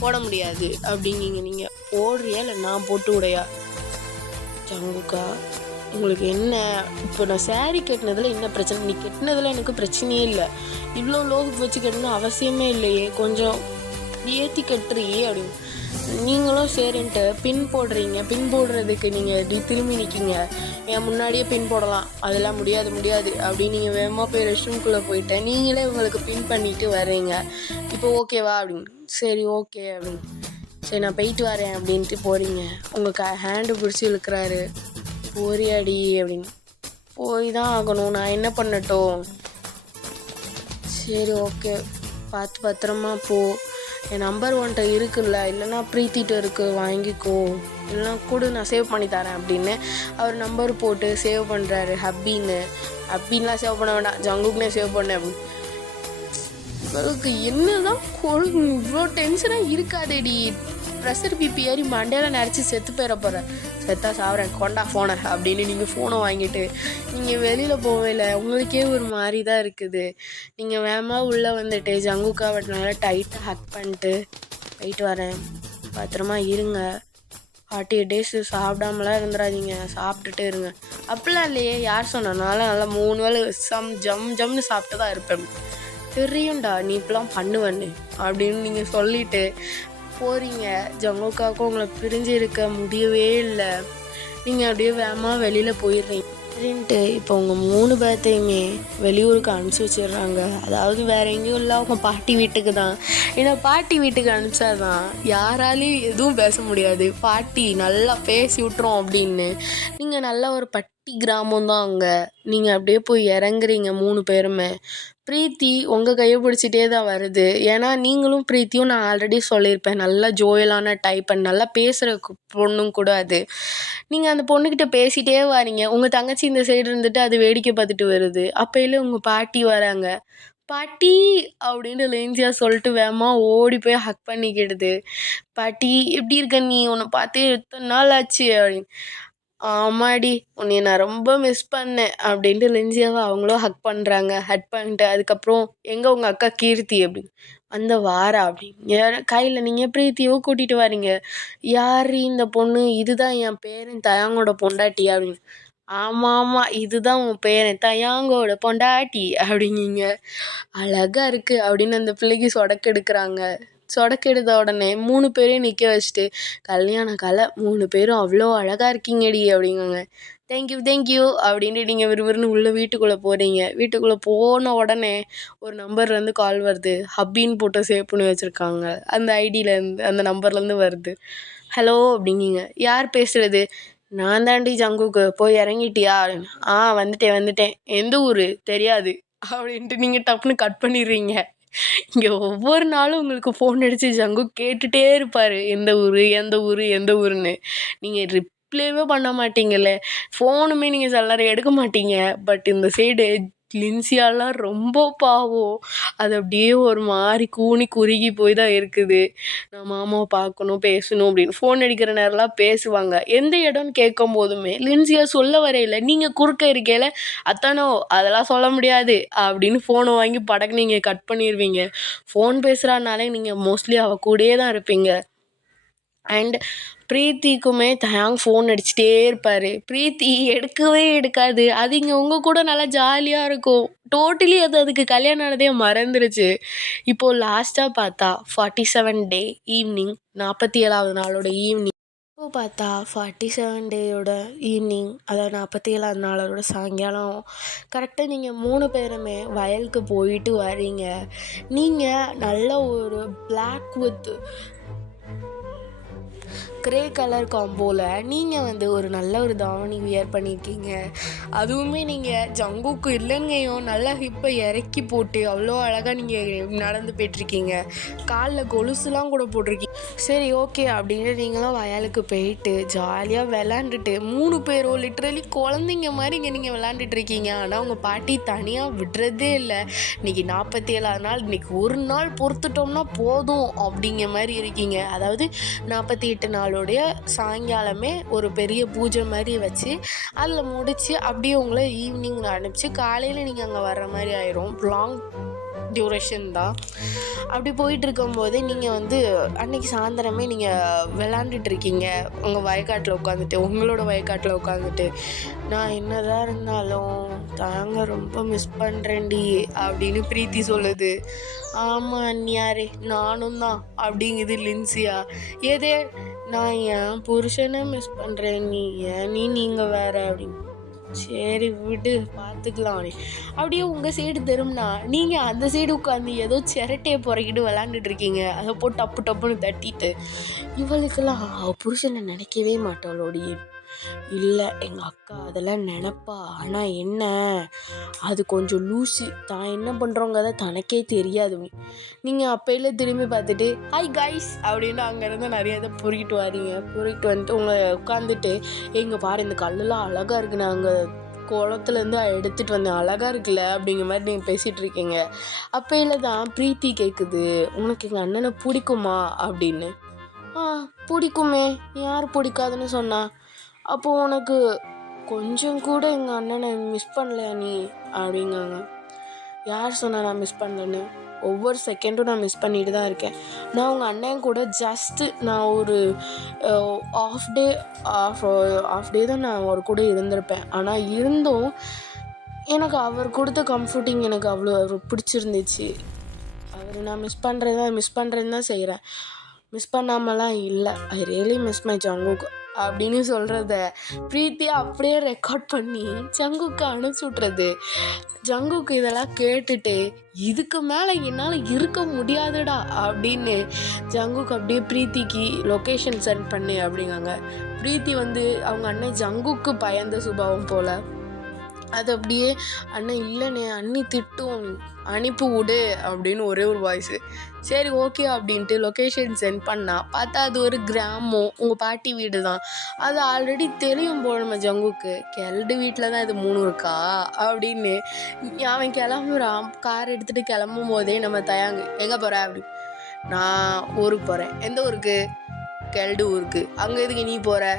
போட முடியாது அப்படிங்கிங்க. நீங்கள் போடுறியா இல்லை நான் போட்டு விடையா? ஜங்குக்கா உங்களுக்கு என்ன இப்போ நான் சாரீ கட்டினதில் என்ன பிரச்சனை? நீ கட்டினதில் எனக்கு பிரச்சனையே இல்லை. இவ்வளோ லோகு வச்சு கட்டணும் அவசியமே இல்லையே, கொஞ்சம் ஏற்றி கட்டுறியே அப்படின்னு. நீங்களும் சரின்ட்டு பின் போடுறீங்க. பின் போடுறதுக்கு நீங்கள் திரும்பி நிற்கிங்க. என் முன்னாடியே பின் போடலாம், அதெல்லாம் முடியாது அப்படின்னு நீங்கள் வேகமாக போய் ரெஸ்ட் ரூம்குள்ளே போயிட்டு நீங்களே உங்களுக்கு பின் பண்ணிவிட்டு வர்றீங்க. இப்போ ஓகேவா அப்படின்னு. சரி ஓகே அப்படின்னு. சரி நான் போயிட்டு வரேன் அப்படின்ட்டு போகிறீங்க. உங்கள் ஹேண்டு பிடிச்சி இழுக்கிறாரு. போறியாடி அப்படின்னு. போய் தான் ஆகணும், நான் என்ன பண்ணட்டும்? சரி ஓகே பார்த்து பத்திரமா போ. என் நம்பர் உன்ட்ட இருக்குல்ல, இல்லைன்னா ப்ரீத்திட்ட இருக்குது வாங்கிக்கோ, இல்லைனா கூட நான் சேவ் பண்ணி தரேன் அப்படின்னு அவர் நம்பர் போட்டு சேவ் பண்ணுறாரு. ஹப்பின்லாம் சேவ் பண்ண வேண்டாம், ஜங்குக்குனே சேவ் பண்ணேன் அப்படின்னு. உங்களுக்கு என்ன தான் இவ்வளோ டென்ஷனாக இருக்காதேடி. ப்ரெஷர் பிபி ஏறி மண்டையில் நிறச்சி செத்து போயிட போகிறேன், செத்தா சாப்பிட்றேன், கொண்டா ஃபோனை அப்படின்னு நீங்கள் ஃபோனை வாங்கிட்டு நீங்கள் வெளியில் போகல. உங்களுக்கே ஒரு மாதிரி தான் இருக்குது. நீங்கள் வேகமாக உள்ளே வந்துட்டு ஜங்குக்காவை நல்லா டைட்டாக ஹக் பண்ணிட்டு போயிட்டு வரேன், பத்திரமா இருங்க, 48 days சாப்பிடாமலாம் இருந்துடாதீங்க, சாப்பிட்டுட்டே இருங்க. அப்படிலாம் இல்லையே, யார் சொன்னனாலும் நல்லா 3 வேளை ஜம்னு சாப்பிட்டு தான் இருப்பேன், தெரியும்டா நீ இப்பெல்லாம் பண்ணுவேன்னு அப்படின்னு நீங்கள் சொல்லிட்டு போகிறீங்க. ஜங்குக்காவுக்கும் உங்களை பிரிஞ்சு இருக்க முடியவே இல்லை. நீங்கள் அப்படியே வேகமாக வெளியில் போயிடுறீங்க. சரின்ட்டு இப்போ உங்கள் 3 பேர்த்தையுமே வெளியூருக்கு அனுப்பிச்சி வச்சிடுறாங்க. அதாவது வேறு எங்கேயும் இல்லை, அவங்க பாட்டி வீட்டுக்கு தான். ஏன்னா பாட்டி வீட்டுக்கு அனுப்பிச்சாதான் யாராலையும் எதுவும் பேச முடியாது, பாட்டி நல்லா பேசி விட்டுரும் அப்படின்னு. நீங்கள் நல்ல ஒரு பட்டி கிராமம் தான் அங்கே. நீங்கள் அப்படியே போய் இறங்குறீங்க 3 பேருமே. பிரீத்தி உங்கள் கையை பிடிச்சிட்டே தான் வருது. ஏன்னா நீங்களும் பிரீத்தியும் நான் ஆல்ரெடி சொல்லியிருப்பேன், நல்லா ஜோயலான டைப் அண்ட் நல்லா பேசுகிற பொண்ணும் கூட அது. நீங்கள் அந்த பொண்ணுக்கிட்ட பேசிகிட்டே வரீங்க. உங்கள் தங்கச்சி இந்த சைடு இருந்துட்டு அது வேடிக்கை பார்த்துட்டு வருது. அப்போயில உங்கள் பாட்டி வராங்க. பாட்டி அப்படின்னு லேஞ்சியாக சொல்லிட்டு வேகமா ஓடி போய் ஹக் பண்ணிக்கிடுது. பாட்டி எப்படி இருக்க நீ, உன்னை பார்த்து எத்தனை நாள் ஆச்சு அப்படின்னு. ஆமாடி, உன்னை நான் ரொம்ப மிஸ் பண்ணேன் அப்படின்ட்டு லின்சியாவை அவங்களும் ஹக் பண்ணுறாங்க. ஹக் பண்ணிட்டு அதுக்கப்புறம் எங்கே உங்கள் அக்கா கீர்த்தி அப்படின்னு. அந்த வாரா அப்படின்னு கையில் நீங்கள் பிரீத்தியோ கூட்டிகிட்டு வரீங்க. யார் இந்த பொண்ணு, இதுதான் என் பேரன் தயாங்கோட பொண்டாட்டி அப்படின்னு. ஆமாம் இதுதான் உன் பேரன் தயாங்கோட பொண்டாட்டி அப்படிங்கிங்க. அழகாக இருக்குது அப்படின்னு அந்த பிள்ளைக்கு சொடக்கெடுக்கிறாங்க. சொடக்கெடுத்த உடனே 3 பேரையும் நிற்க வச்சுட்டு, கல்யாண கலை 3 பேரும் அவ்வளோ அழகாக இருக்கீங்கடி அப்படிங்காங்க. தேங்க்யூ அப்படின்ட்டு நீங்கள் விறுவிறுன்னு உள்ளே வீட்டுக்குள்ளே போகிறீங்க. வீட்டுக்குள்ளே போன உடனே ஒரு நம்பர்லேருந்து கால் வருது. ஹப்பின்னு போட்டு சேவ் பண்ணி வச்சுருக்காங்க. அந்த ஐடியிலேருந்து அந்த நம்பர்லேருந்து வருது. ஹலோ அப்படிங்கிங்க. யார் பேசுகிறது? நான் தாண்டி ஜங்குக்கு, போய் இறங்கிட்டியா அப்படின்னு. வந்துட்டேன். எந்த ஊர்? தெரியாது அப்படின்ட்டு நீங்கள் டப்புன்னு கட் பண்ணிடுறீங்க. இங்கே ஒவ்வொரு நாளும் உங்களுக்கு ஃபோன் அடித்து ஜங்கு கேட்டுகிட்டே இருப்பார், எந்த ஊருன்னு. நீங்கள் ரிப்ளேவே பண்ண மாட்டீங்கல்ல, ஃபோனுமே நீங்கள் சில நேரம் எடுக்க மாட்டீங்க. பட் இந்த சைடு லின்சியாலாம் ரொம்ப பாவம், அது அப்படியே ஒரு மாதிரி கூனி குறுகி போய் தான் இருக்குது. நான் மாமாவை பார்க்கணும் பேசணும் அப்படின்னு ஃபோன் அடிக்கிற நேரம்லாம் பேசுவாங்க. எந்த இடம்னு கேட்கும் போதுமே லின்சியா சொல்ல வரையில நீங்கள் குறுக்க இருக்கையில் அத்தானோ அதெல்லாம் சொல்ல முடியாது அப்படின்னு ஃபோனை வாங்கி படக்கு நீங்கள் கட் பண்ணிடுவீங்க. ஃபோன் பேசுகிறானாலே நீங்கள் மோஸ்ட்லி அவள் கூடயே தான் இருப்பீங்க. அண்ட் பிரீத்திக்குமே தயாங் ஃபோன் அடிச்சுட்டே இருப்பார். பிரீத்தி எடுக்கவே எடுக்காது. அது இங்கே உங்கள் கூட நல்லா ஜாலியாக இருக்கும். டோட்டலி அதுக்கு கல்யாணம் ஆனதே மறந்துருச்சு. இப்போது லாஸ்ட்டாக பார்த்தா 47 டே ஈவினிங், 47வது நாளோட ஈவினிங். இப்போ பார்த்தா 47 டேயோட ஈவினிங், அதாவது 47வது நாளோட சாயங்காலம் கரெக்டாக நீங்கள் 3 பேருமே வயலுக்கு போயிட்டு வரீங்க. நீங்கள் நல்ல ஒரு பிளாக் வித் க்ரே கலர் காம்போவில் நீங்கள் ஒரு நல்ல ஒரு தாவணி வியர் பண்ணியிருக்கீங்க. அதுவுமே நீங்கள் ஜங்குக்கு இல்லைங்கையும் நல்லா ஹிப்பை இறக்கி போட்டு அவ்வளோ அழகாக நீங்கள் நடந்து போயிட்டுருக்கீங்க. காலில் கொலுசுலாம் கூட போட்டிருக்கீங்க. சரி ஓகே அப்படின்னு நீங்களும் வயலுக்கு போயிட்டு ஜாலியாக விளாண்டுட்டு 3 பேரும் லிட்ரலி குழந்தைங்க மாதிரி இங்கே நீங்கள் விளாண்டுட்ருக்கீங்க. ஆனால் உங்கள் பாட்டி தனியாக விடுறதே இல்லை. இன்றைக்கி 47வது நாள், இன்றைக்கி ஒரு நாள் பொறுத்துட்டோம்னா போதும் அப்படிங்கிற மாதிரி இருக்கீங்க. அதாவது 48 நாள் சாயங்காலமே ஒரு பெரிய பூஜை மாதிரி வச்சு அதில் முடித்து அப்படியே உங்களை ஈவினிங் அனுப்பிச்சு காலையில் நீங்கள் அங்கே வர்ற மாதிரி ஆயிரும். லாங் டியூரேஷன் தான். அப்படி போயிட்டு இருக்கும்போது நீங்கள் அன்னைக்கு சாயந்தரமே நீங்கள் விளாண்டுட்ருக்கீங்க உங்கள் வயக்காட்டில் உட்காந்துட்டு, உங்களோட வயக்காட்டில் உட்காந்துட்டு. நான் என்னதான் இருந்தாலும் தாங்க ரொம்ப மிஸ் பண்ணுறேன்டி அப்படின்னு பிரீத்தி சொல்லுது. ஆமாம் அண்ணியாரே நானும் தான் அப்படிங்குது லின்சியா. ஏதே நான் என் புருஷனை மிஸ் பண்ணுறேன், நீங்கள் வேற அப்படின்னு. சரி விடு பார்த்துக்கலாம் அப்படியே உங்கள் சைடு திரும்பினா நீங்கள் அந்த சைடு உட்காந்து ஏதோ சிரட்டையை புறக்கிட்டு விளாண்டுட்ருக்கீங்க. அதை போட்டு டப்புன்னு தட்டிட்டு. இவளுக்கெல்லாம் புருஷனை நினைக்கவே மாட்டாளோடி. இல்லை எங்கள் அக்கா அதெல்லாம் நினப்பா, ஆனால் என்ன அது கொஞ்சம் லூஸு, தான் என்ன பண்ணுறோங்கிறத தனக்கே தெரியாது. நீங்கள் அப்பையில் திரும்பி பார்த்துட்டு ஹாய் கைஸ் அப்படின்னு அங்கேருந்து நிறைய இதை பொறுக்கிட்டு வரீங்க. பொறுக்கிட்டு வந்துட்டு உங்களை உட்காந்துட்டு எங்கள் பாரு இந்த கல்லெலாம் அழகாக இருக்குது, நாங்கள் குளத்துலேருந்து எடுத்துகிட்டு வந்தேன், அழகாக இருக்குல்ல அப்படிங்கிற மாதிரி நீங்கள் பேசிகிட்டு இருக்கீங்க. அப்பையில் தான் பிரீத்தி கேட்குது, உனக்கு எங்கள் அண்ணனை பிடிக்குமா அப்படின்னு. ஆ பிடிக்குமே, யார் பிடிக்காதுன்னு சொன்னா? அப்போ உனக்கு கொஞ்சம் கூட எங்கள் அண்ணனை மிஸ் பண்ணலையா நீ அப்படிங்காங்க. யார் சொன்னா நான் மிஸ் பண்ணலன்னு? ஒவ்வொரு செகண்டும் நான் மிஸ் பண்ணிட்டு தான் இருக்கேன். நான் உங்கள் அண்ணன் கூட ஜஸ்ட்டு நான் ஒரு ஆஃப் டே தான் நான் அவர் கூட இருந்திருப்பேன். ஆனால் இருந்தும் எனக்கு அவர் கொடுத்த கம்ஃபர்ட்டிங் எனக்கு அவ்வளோ பிடிச்சிருந்துச்சு. அவர் நான் மிஸ் பண்ணுறேன்னு தான் செய்கிறேன். மிஸ் பண்ணாமலாம் இல்லை. I really miss my Jungkook அப்படின்னு சொல்கிறத ப்ரீத்தி அப்படியே ரெக்கார்ட் பண்ணி ஜங்குக்கு அனுப்பிச்சி விட்றது. ஜங்குக்கு இதெல்லாம் கேட்டுட்டு இதுக்கு மேலே என்னால் இருக்க முடியாதுடா அப்படின்னு ஜங்குக்கு அப்படியே ப்ரீத்திக்கு லொக்கேஷன் சென்ட் பண்ணு அப்படிங்காங்க. ப்ரீத்தி வந்து அவங்க அண்ணன் ஜங்குக்கு பயந்த சுபாவம் போல் அது அப்படியே அண்ணன் இல்லைண்ணே அண்ணி திட்டும் அனுப்பி விடு அப்படின்னு ஒரே ஒரு வாய்ஸு. சரி ஓகே அப்படின்ட்டு லொக்கேஷன் சென்ட் பண்ணால் பார்த்தா அது ஒரு கிராமம், உங்கள் பாட்டி வீடு தான். அது ஆல்ரெடி தெரியும் போல் நம்ம ஜங்குக்கு, கெல்டு வீட்டில் தான் இது 3 இருக்கா அப்படின்னு. அவன் கிளம்புறான், கார் எடுத்துகிட்டு கிளம்பும் போதே நம்ம தயாங்கு எங்கே போகிற அப்படி. நான் ஊருக்கு போகிறேன். எந்த ஊருக்கு? கெல்டு ஊருக்கு. அங்கே எதுக்கு நீ போகிற?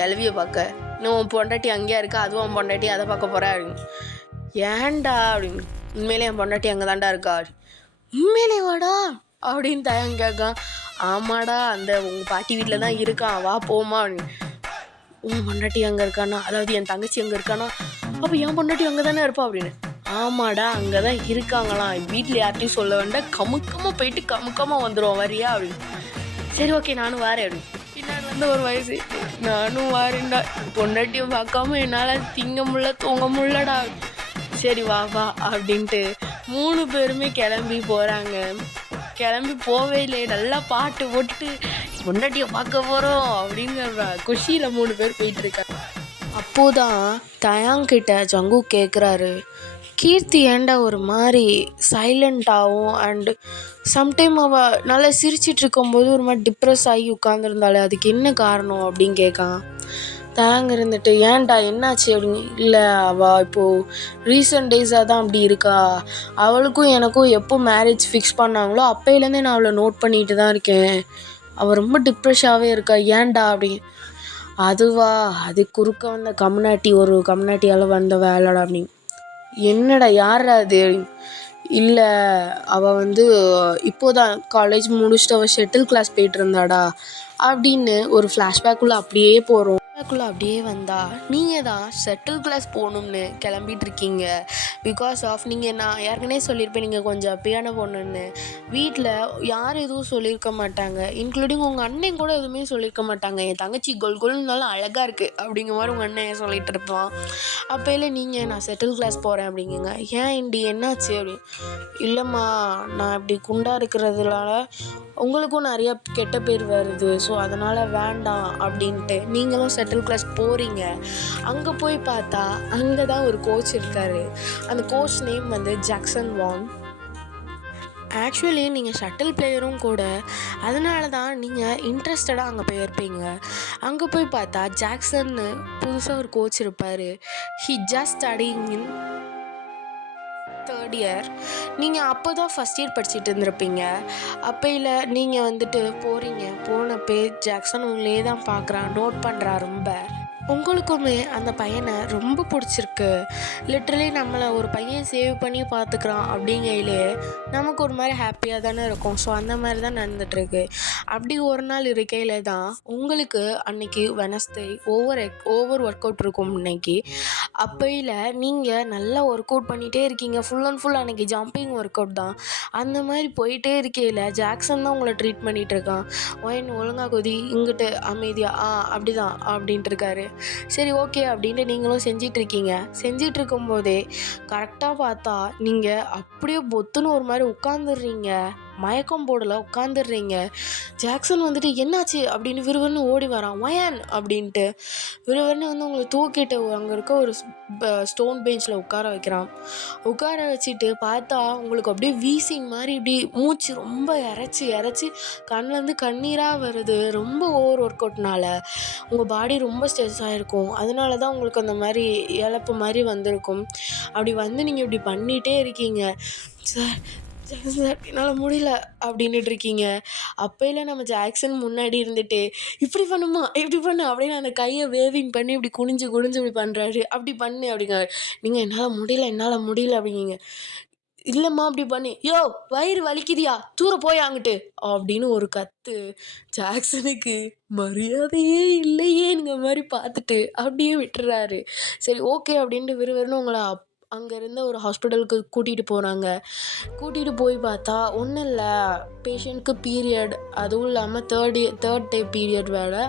கிளவியை பார்க்க. இன்னும் உன் பொண்டாட்டி அங்கேயா இருக்கா, அதுவும் உன் பொண்டாட்டி அதை பார்க்க போகிற அப்படின்னு. ஏன்டா அப்படின்னு. உண்மையிலே என் பொண்டாட்டி அங்கே தான்டா இருக்கா. உண்மையிலே வாடா அப்படின்னு தயாங்க கேட்கான். ஆமாடா அந்த உங்கள் பாட்டி வீட்டில் தான் இருக்கான், வா போமா அப்படின்னு. உன் பொண்டாட்டி அங்கே இருக்கானா, அதாவது என் தங்கச்சி அங்கே இருக்கானா, அப்போ என் பொண்டாட்டி அங்கே தானே இருப்பா அப்படின்னு. ஆமாடா அங்கே தான் இருக்காங்களாம், வீட்டில் யார்ட்டையும் சொல்ல வேண்டாம், கமுக்கமாக போயிட்டு கமுக்கமாக வந்துடுவோம் வரியா அப்படின்னு. சரி ஓகே நானும் வாரேன் அப்படின்னு. பின்னாடி வந்து ஒரு வயசு நானும் வாரேன்டா, பொண்டாட்டியும் பார்க்காம என்னால் திங்க முடியல தூங்க முடியலடா. சரி வா வா அப்படின்ட்டு 3 பேருமே கிளம்பி போகிறாங்க. கிளம்பி போவே இல்லை, நல்லா பாட்டு போட்டுட்டு பொண்டாட்டியை பார்க்க போகிறோம் அப்படிங்கிற குஷியில் 3 பேர் போயிட்டுருக்காங்க. அப்போதான் தயாங்கிட்ட ஜங்கு கேட்குறாரு, கீர்த்தி ஏண்டா ஒரு மாதிரி சைலண்ட்டாகவும் அண்டு சம்டைம் அவள் நல்லா சிரிச்சிட்டு இருக்கும்போது ஒரு மாதிரி டிப்ரெஸ் ஆகி உட்காந்துருந்தாளே அதுக்கு என்ன காரணம் அப்படின்னு கேட்கான். தயாங்க இருந்துட்டு ஏன்டா என்னாச்சு அப்படின்னு. இல்லை அவள் இப்போது ரீசெண்ட் டேஸாக தான் அப்படி இருக்கா, அவளுக்கும் எனக்கும் எப்போ மேரேஜ் ஃபிக்ஸ் பண்ணாங்களோ அப்போலேருந்தே நான் அவளை நோட் பண்ணிட்டு தான் இருக்கேன், அவள் ரொம்ப டிப்ரெஷாகவே இருக்கா, ஏன்டா அப்படின்னு. அதுவா அது குறுக்க வந்த கம்யூனிட்டியால் வந்த வேலைடா அப்படின்னு. என்னடா யாரா அது? இல்லை அவள் வந்து இப்போதான் காலேஜ் முடிச்சுட்டு அவள் ஷட்டில் கிளாஸ் போயிட்டு இருந்தாடா அப்படின்னு ஒரு ஃப்ளாஷ்பேக்குள்ளே அப்படியே போகிறோம். அப்படியே வந்தா நீங்கள் தான் ஷட்டில் கிளாஸ் போகணும்னு கிளம்பிட்டு இருக்கீங்க. பிகாஸ் ஆஃப் நீங்கள் நான் ஏற்கனவே சொல்லியிருப்பேன் நீங்கள் கொஞ்சம் அப்படியான பொண்ணுன்னு. வீட்டில் யாரும் எதுவும் சொல்லியிருக்க மாட்டாங்க, இன்க்ளூடிங் உங்கள் அண்ணன் கூட எதுவுமே சொல்லியிருக்க மாட்டாங்க. என் தங்கச்சி கோல்கோல்னாலும் அழகாக இருக்குது அப்படிங்கிற மாதிரி உங்கள் அண்ணன் சொல்லிகிட்டு இருப்பான். அப்போல நீங்கள் நான் ஷட்டில் கிளாஸ் போகிறேன் அப்படிங்குங்க. ஏன் இண்டி என்னாச்சு அப்படின்னு. இல்லைம்மா நான் இப்படி குண்டாக இருக்கிறதுனால உங்களுக்கும் நிறையா கெட்ட பேர் வருது, ஸோ அதனால் வேண்டாம் அப்படின்ட்டு நீங்களும் ஷட்டில் கிளாஸ் போகிறீங்க. அங்கே போய் பார்த்தா அங்கே தான் ஒரு கோச் இருக்கார். அந்த கோச் நேம் வந்து ஜாக்சன் வாங். ஆக்சுவலி நீங்கள் ஷட்டில் பிளேயரும் கூட, அதனால தான் நீங்கள் இன்ட்ரெஸ்டடாக அங்கே போயிருப்பீங்க. அங்கே போய் பார்த்தா ஜாக்சன்னு புதுசாக ஒரு கோச் இருப்பார். He just studying in 3rd year. நீங்கள் அப்போ தான் ஃபஸ்ட் இயர் படிச்சுட்டு இருந்திருப்பீங்க. அப்போயில் நீங்கள் வந்துட்டு போனப்போ ஜாக்சன் உங்களே தான் பார்க்குறான், நோட் பண்ணுறா ரொம்ப. உங்களுக்குமே அந்த பையனை ரொம்ப பிடிச்சிருக்கு. லிட்ரலி நம்மளை ஒரு பையன் சேவ் பண்ணி பார்த்துக்கிறான் அப்படிங்கையிலே நமக்கு ஒரு மாதிரி ஹாப்பியாக தானே இருக்கும். ஸோ அந்த மாதிரி தான் நடந்துகிட்ருக்கு. அப்படி ஒரு நாள் இருக்கையில் தான் உங்களுக்கு அன்றைக்கி வெனஸ்டே ஓவர் ஒர்க் அவுட் இருக்கும் இன்னைக்கு. அப்போயில் நீங்கள் நல்லா ஒர்க் அவுட் பண்ணிகிட்டே இருக்கீங்க, ஃபுல் அண்ட் ஃபுல் அன்றைக்கி ஜம்பிங் ஒர்க் அவுட் தான். அந்த மாதிரி போயிட்டே இருக்கையில் ஜாக்சன் தான் உங்களை ட்ரீட் பண்ணிகிட்டு இருக்கான். ஒயின் ஒழுங்காக கொதி, இங்கிட்டு அமைதியாக அப்படி தான் அப்படின்ட்டு இருக்காரு. சரி ஓகே அப்படின்ட்டு நீங்களும் செஞ்சிட்ருக்கீங்க. செஞ்சிட்ருக்கும்போதே கரெக்டாக பார்த்தா நீங்கள் அப்படியே பொத்துன்னு ஒரு மாதிரி உட்காந்துடுறீங்க. மயக்கம் போடலை, உட்காந்துடுறீங்க. ஜாக்சன் வந்துட்டு என்னாச்சு அப்படின்னு விறுவிறுன்னு ஓடி வரான். ஒயன் அப்படின்ட்டு விறுவிறுன்னு வந்து உங்களை தூக்கிட்டு அங்கே இருக்க ஒரு ஸ்டோன் பெஞ்சில் உட்கார வைக்கிறான். உட்கார வச்சுட்டு பார்த்தா உங்களுக்கு அப்படியே வீசிங் மாதிரி இப்படி மூச்சு ரொம்ப இறச்சி கண்ணிலேருந்து கண்ணீராக வருது. ரொம்ப ஓவர் ஒர்க் அவுட்னால உங்கள் பாடி ரொம்ப ஸ்ட்ரெஸ் ஆகிருக்கும். அதனால தான் உங்களுக்கு அந்த மாதிரி இழப்பு மாதிரி வந்திருக்கும். அப்படி வந்து நீங்கள் இப்படி பண்ணிகிட்டே இருக்கீங்க. சார் ஜாக்சன் சார் என்னால் முடியல அப்படின்னுட்டு இருக்கீங்க. அப்போயில நம்ம ஜாக்சன் முன்னாடி இருந்துட்டு இப்படி பண்ணுமா இப்படி பண்ணு அப்படின்னு அந்த கையை வேவிங் பண்ணி இப்படி குனிஞ்சு குனிஞ்சு இப்படி பண்ணுறாரு. அப்படி பண்ணு அப்படிங்கிறாரு. நீங்கள் என்னால் முடியல அப்படிங்க. இல்லைம்மா அப்படி பண்ணி யோ வயிறு வலிக்குதியா தூர போய் அங்கிட்டு அப்படின்னு ஒரு கத்து. ஜாக்சனுக்கு மரியாதையே இல்லையேங்கிற மாதிரி பார்த்துட்டு அப்படியே விட்டுறாரு. சரி ஓகே அப்படின்ட்டு விறுவிறுன்னு உங்களை அங்கே இருந்த ஒரு ஹாஸ்பிட்டலுக்கு கூட்டிகிட்டு போகிறாங்க. கூட்டிகிட்டு போய் பார்த்தா ஒன்றும் இல்லை, பேஷண்ட்க்கு பீரியட், அதுவும் இல்லாமல் தேர்ட் டே பீரியட் வேறு.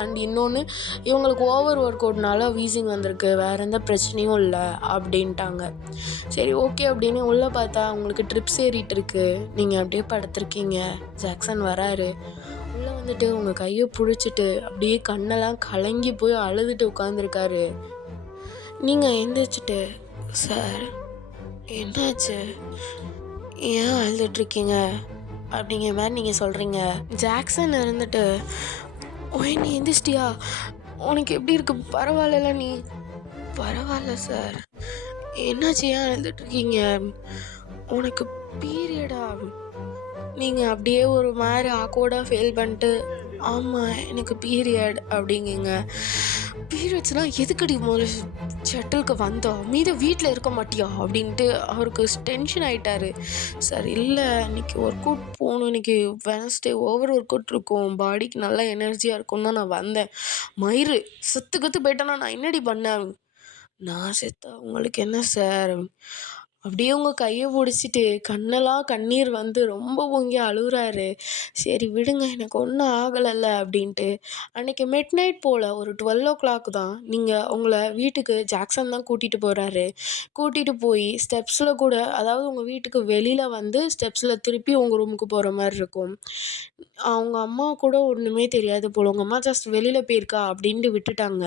அண்ட் இன்னொன்று இவங்களுக்கு ஓவர் ஒர்க் அவுட்னால வீசிங் வந்திருக்கு, வேறு எந்த பிரச்சனையும் இல்லை அப்படின்ட்டாங்க. சரி ஓகே அப்படின்னு உள்ளே பார்த்தா உங்களுக்கு ட்ரிப்ஸ் ஏறிட்டு இருக்கு. நீங்கள் அப்படியே படுத்திருக்கீங்க. ஜாக்சன் வராரு. உள்ளே வந்துட்டு உங்கள் கையை பிடிச்சிட்டு அப்படியே கண்ணெல்லாம் கலங்கி போய் அழுதுட்டு உட்காந்துருக்காரு. நீங்கள் எழுந்திரிச்சிட்டு சார் என்னாச்சு, ஏன் அழுதுட்ருக்கீங்க அப்படிங்கிற மாதிரி நீங்கள் சொல்கிறீங்க. ஜாக்சன் இருந்துட்டு நீ எந்திரிச்சிட்டியா, உனக்கு எப்படி இருக்கு, பரவாயில்ல நீ? பரவாயில்ல சார். என்னாச்சு, ஏன் அழுதுட்ருக்கீங்க? உனக்கு பீரியடா? நீங்கள் அப்படியே ஒரு மாதிரி ஆக்வர்டாக ஃபீல் பண்ணிட்டு ஆமாம் எனக்கு பீரியட் அப்படிங்கிங்க. பீரியட்ஸ்லாம் எதுக்கடி முதல்ல ஷட்டிலுக்கு வந்தோம், மீத வீட்டில் இருக்க மாட்டியா அப்படின்ட்டு அவருக்கு டென்ஷன் ஆகிட்டாரு. சார் இல்லை இன்றைக்கி ஒர்க் அவுட் போகணும், இன்றைக்கி வெனஸ்டே ஓவர் ஒர்க் அவுட் இருக்கும், பாடிக்கு நல்லா எனர்ஜியாக இருக்கும்னு தான் நான் வந்தேன். மயிறு செத்து போயிட்டேன்னா நான் என்னடி பண்ணேன்? நான் செத்தா உங்களுக்கு என்ன சார்? அப்படியே உங்கள் கையை பிடிச்சிட்டு கண்ணெல்லாம் கண்ணீர் வந்து ரொம்ப பொங்கி அழுகுறாரு. சரி விடுங்க, எனக்கு ஒன்றும் ஆகலைல்ல அப்படின்ட்டு. அன்றைக்கி மிட் நைட் போல் ஒரு 12 தான் நீங்கள் உங்களை வீட்டுக்கு ஜாக்சன் தான் கூட்டிகிட்டு போகிறாரு. கூட்டிகிட்டு போய் ஸ்டெப்ஸில் கூட, அதாவது உங்கள் வீட்டுக்கு வெளியில் வந்து ஸ்டெப்ஸில் திருப்பி உங்கள் ரூமுக்கு போகிற மாதிரி இருக்கும். அவங்க அம்மா கூட ஒன்றுமே தெரியாது போல், உங்கள் அம்மா ஜஸ்ட் வெளியில் போயிருக்கா அப்படின்ட்டு விட்டுட்டாங்க.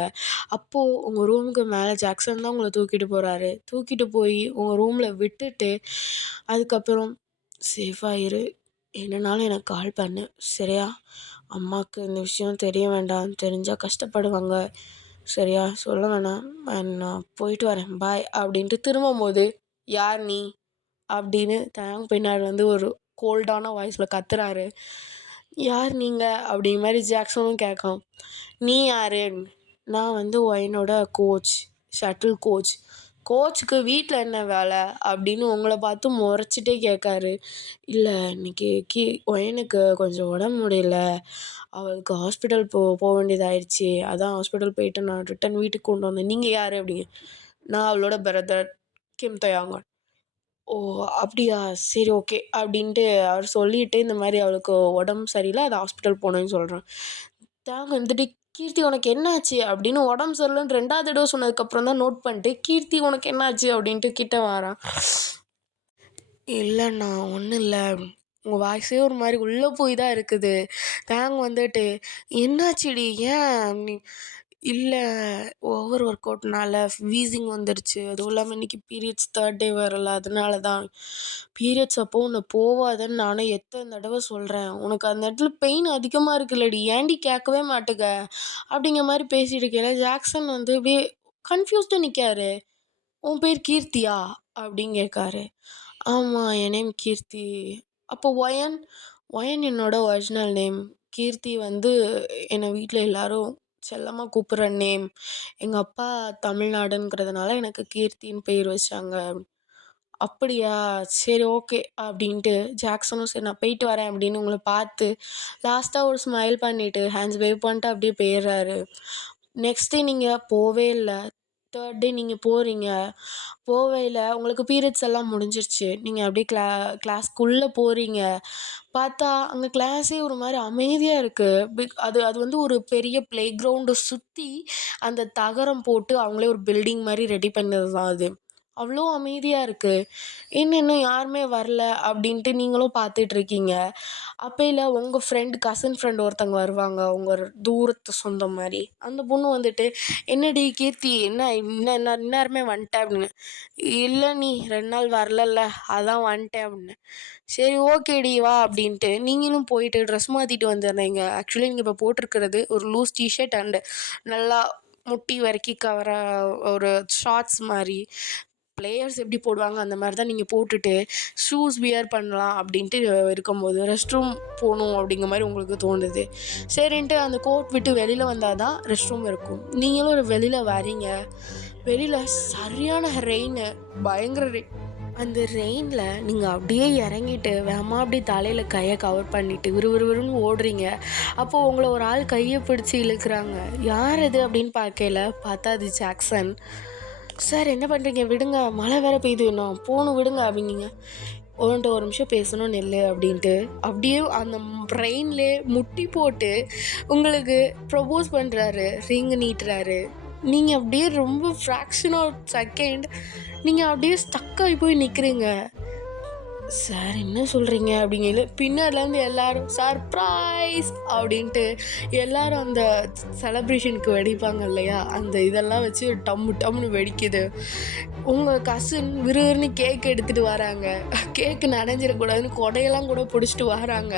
அப்போது உங்கள் ரூமுக்கு மேலே ஜாக்சன் தான் உங்களை தூக்கிட்டு போகிறாரு. தூக்கிட்டு போய் உங்கள் ரூமில் விட்டுட்டு அதுக்கப்புறம் சேஃபாக இரு, என்னன்னாலும் எனக்கு கால் பண்ணு சரியா? அம்மாவுக்கு இந்த விஷயம் தெரிய வேண்டாம், தெரிஞ்சால் கஷ்டப்படுவாங்க சரியா? சொல்ல வேணாம், நான் போயிட்டு வரேன் பாய் அப்படின்ட்டு திரும்பும்போது யார் நீ அப்படின்னு தேங்க பின்னாடி வந்து ஒரு கோல்டான வாய்ஸில் கத்துறாரு. யார் நீங்கள் அப்படிங்கிற மாதிரி ஜாக்சனும் கேட்கும். நீ யார்? நான் வந்து என்னோட கோச், ஷட்டில் கோச்சுக்கு வீட்டில் என்ன வேலை அப்படின்னு உங்களை பார்த்து முறைச்சிட்டே கேட்காரு. இல்லை இன்னைக்கு ஒயனுக்கு கொஞ்சம் உடம்பு முடியல, அவளுக்கு ஹாஸ்பிட்டல் போக வேண்டியதாயிடுச்சு, அதான் ஹாஸ்பிட்டல் போயிட்டு நான் ரிட்டன் வீட்டுக்கு கொண்டு வந்தேன். நீங்கள் யார் அப்படிங்க. நான் அவளோட பிரதர் கிம் தயாங்கன். ஓ அப்படியா, சரி ஓகே அப்படின்ட்டு அவர் சொல்லிவிட்டு இந்த மாதிரி அவளுக்கு உடம்பு சரியில்லை, அது ஹாஸ்பிட்டல் போனேன்னு சொல்கிறேன். தேங்க வந்துட்டு கீர்த்தி உனக்கு என்னாச்சு அப்படின்னு உடம்பு சரியில்லைன்னு 2வது தடவை சொன்னதுக்கப்புறம் தான் நோட் பண்ணிட்டு கீர்த்தி உனக்கு என்னாச்சு அப்படின்ட்டு கிட்ட வரான். இல்லைண்ணா ஒன்றும் இல்லை, உங்கள் வாய்ஸே ஒரு மாதிரி உள்ளே போய் தான் இருக்குது. தேங்க வந்துட்டு என்னாச்சுடி, ஏன்? இல்லை ஓவர் ஒர்க் அவுட்னால வீசிங் வந்துடுச்சு, அதுவும் இல்லாமல் இன்றைக்கி பீரியட்ஸ் தேர்ட் டே வரல, அதனால தான். பீரியட்ஸ் அப்போது உன்னை போவாதன்னு நானே எத்தனை தடவை சொல்கிறேன், உனக்கு அந்த இடத்துல பெயின் அதிகமாக இருக்குல்லடி, ஏன்டி கேட்கவே மாட்டுக்க அப்படிங்கிற மாதிரி பேசிகிட்டு இருக்கையில ஜாக்சன் வந்து அப்படியே கன்ஃபியூஸ்டாக நிற்காரு. உன் பேர் கீர்த்தியா அப்படின்னு கேட்காரு. ஆமாம் என் நேம் கீர்த்தி. அப்போ ஒயன் என்னோட ஒரிஜினல் நேம். கீர்த்தி வந்து என்னை வீட்டில் எல்லோரும் செல்லமாக கூப்பிட்ற நேம். எங்கள் அப்பா தமிழ்நாடுங்கிறதுனால எனக்கு கீர்த்தின்னு பேர் வச்சாங்க. அப்படியா, சரி ஓகே அப்படின்ட்டு ஜாக்சனும் சரி நான் போயிட்டு வரேன் அப்படின்னு உங்களை பார்த்து லாஸ்ட்டாக ஒரு ஸ்மைல் பண்ணிவிட்டு ஹேண்ட்ஸ் வேவ் பண்ணிட்டு அப்படியே போயிடுறாரு. நெக்ஸ்ட் டே நீங்கள் போவே இல்லை. தேர்ட் டே நீங்கள் போகிறீங்க. போவையில் உங்களுக்கு பீரியட்ஸ் எல்லாம் முடிஞ்சிருச்சு. நீங்கள் அப்படியே கிளாஸ்க்குள்ளே போகிறீங்க. பார்த்தா அங்கே கிளாஸே ஒரு மாதிரி அமைதியாக இருக்குது. அது வந்து ஒரு பெரிய ப்ளே கிரவுண்டை சுற்றி அந்த தகரம் போட்டு அவங்களே ஒரு பில்டிங் மாதிரி ரெடி பண்ணது தான் அது. அவ்வளோ அமைதியாக இருக்குது. இன்னும் யாருமே வரல அப்படின்ட்டு நீங்களும் பார்த்துட்ருக்கீங்க. அப்போயில உங்கள் கசின் ஃப்ரெண்ட் ஒருத்தங்க வருவாங்க, உங்கள் தூரத்து சொந்தம் மாதிரி. அந்த பொண்ணு வந்துட்டு என்னடி கீர்த்தி என்ன இந்நேரமே வந்துட்டேன் அப்படின்னு. இல்லை நீ 2 நாள் வரலல்ல அதான் வந்துட்டேன் அப்படின்னு. சரி ஓகேடி வா அப்படின்ட்டு நீங்களும் போயிட்டு ட்ரெஸ் மாற்றிட்டு வந்துடுறீங்க. ஆக்சுவலி நீங்கள் இப்போ போட்டிருக்கிறது ஒரு லூஸ் டிஷர்ட் அண்டு நல்லா முட்டி வரைக்கும் கவர ஒரு ஷார்ட்ஸ் மாதிரி பிளேயர்ஸ் எப்படி போடுவாங்க அந்த மாதிரி தான் நீங்கள் போட்டுட்டு ஷூஸ் வியர் பண்ணலாம் அப்படின்ட்டு இருக்கும்போது ரெஸ்ட் ரூம் போகணும் அப்படிங்கிற மாதிரி உங்களுக்கு தோணுது. சரின்ட்டு அந்த கோர்ட் விட்டு வெளியில் வந்தால் தான் ரெஸ்ட் ரூம் இருக்கும். நீங்களும் ஒரு வெளியில் வரீங்க. வெளியில் சரியான ரெயின், பயங்கர ரெயின். அந்த ரெயினில் நீங்கள் அப்படியே இறங்கிட்டு வேகமாக அப்படியே தலையில் கையை கவர் பண்ணிவிட்டு விறுவிறுன்னு ஓடுறீங்க. அப்போது உங்களை ஒரு ஆள் கையை பிடிச்சி இழுக்கிறாங்க. யார் இது அப்படின்னு பார்த்தா அது ஜாக்சன். சார் என்ன பண்ணுறீங்க, விடுங்க, மழை வேறு பெய்யுது, நான் போகணும், விடுங்க அப்படிங்கிங்க. உன்கிட்ட ஒரு நிமிஷம் பேசணும் நெல்லு அப்படின்ட்டு அப்படியே அந்த ரெயின்லே முட்டி போட்டு உங்களுக்கு ப்ரொபோஸ் பண்ணுறாரு, ரிங் நீட்டுறாரு. நீங்கள் அப்படியே ரொம்ப ஃப்ராக்ஷன் ஆஃப் செகண்ட் நீங்கள் அப்படியே ஸ்டக்காகி போய் நிற்கிறீங்க. சார் என்ன சொல்கிறீங்க அப்படிங்கிற பின்னாடிலேருந்து எல்லோரும் சர்ப்ரைஸ் அப்படின்ட்டு எல்லோரும் அந்த செலப்ரேஷனுக்கு வெடிப்பாங்க இல்லையா, அந்த இதெல்லாம் வச்சு டம்மு டம்முன்னு வெடிக்குது. உங்கள் கசின் விறுவிறுன்னு கேக் எடுத்துகிட்டு வராங்க. கேக்கு நனைஞ்சிடக்கூடாதுன்னு கொடையெல்லாம் கூட பிடிச்சிட்டு வராங்க.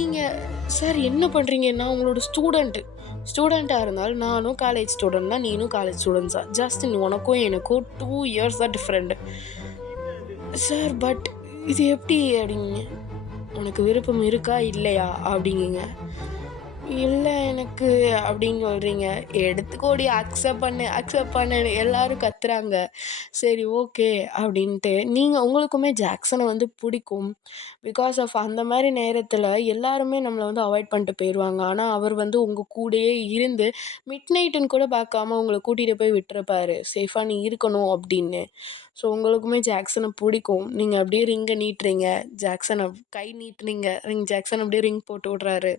நீங்கள் சார் என்ன பண்ணுறீங்க, நான் உங்களோட ஸ்டூடெண்ட்டாக இருந்தாலும் நானும் காலேஜ் ஸ்டூடெண்ட் தான், நீனும் காலேஜ் ஸ்டூடெண்ட்ஸ் தான். ஜஸ்ட் உனக்கும் எனக்கும் 2 years தான் டிஃப்ரெண்ட். சார் பட் இது எப்படி அப்படிங்க. உனக்கு விருப்பம் இருக்கா இல்லையா அப்படிங்கிங்க. இல்லை எனக்கு அப்படின்னு சொல்கிறீங்க. எடுத்துக்கோடி, அக்செப்ட் பண்ணு எல்லோரும் கத்துறாங்க. சரி ஓகே அப்படின்ட்டு உங்களுக்குமே ஜாக்சனை வந்து பிடிக்கும். பிகாஸ் ஆஃப் அந்த மாதிரி நேரத்தில் எல்லாருமே நம்மளை வந்து அவாய்ட் பண்ணிட்டு போயிடுவாங்க. ஆனால் அவர் வந்து உங்கள் கூடயே இருந்து மிட் நைட்டுன்னு கூட பார்க்காம உங்களை கூட்டிகிட்டு போய் விட்டுருப்பாரு, சேஃபாக நீ இருக்கணும் அப்படின்னு. ஸோ உங்களுக்குமே ஜாக்சனை பிடிக்கும். நீங்கள் அப்படியே ரிங்கை நீட்டுறீங்க, ஜாக்சனை கை நீட்டுனீங்க, ஜாக்சன் அப்படியே ரிங் போட்டு விட்றாரு.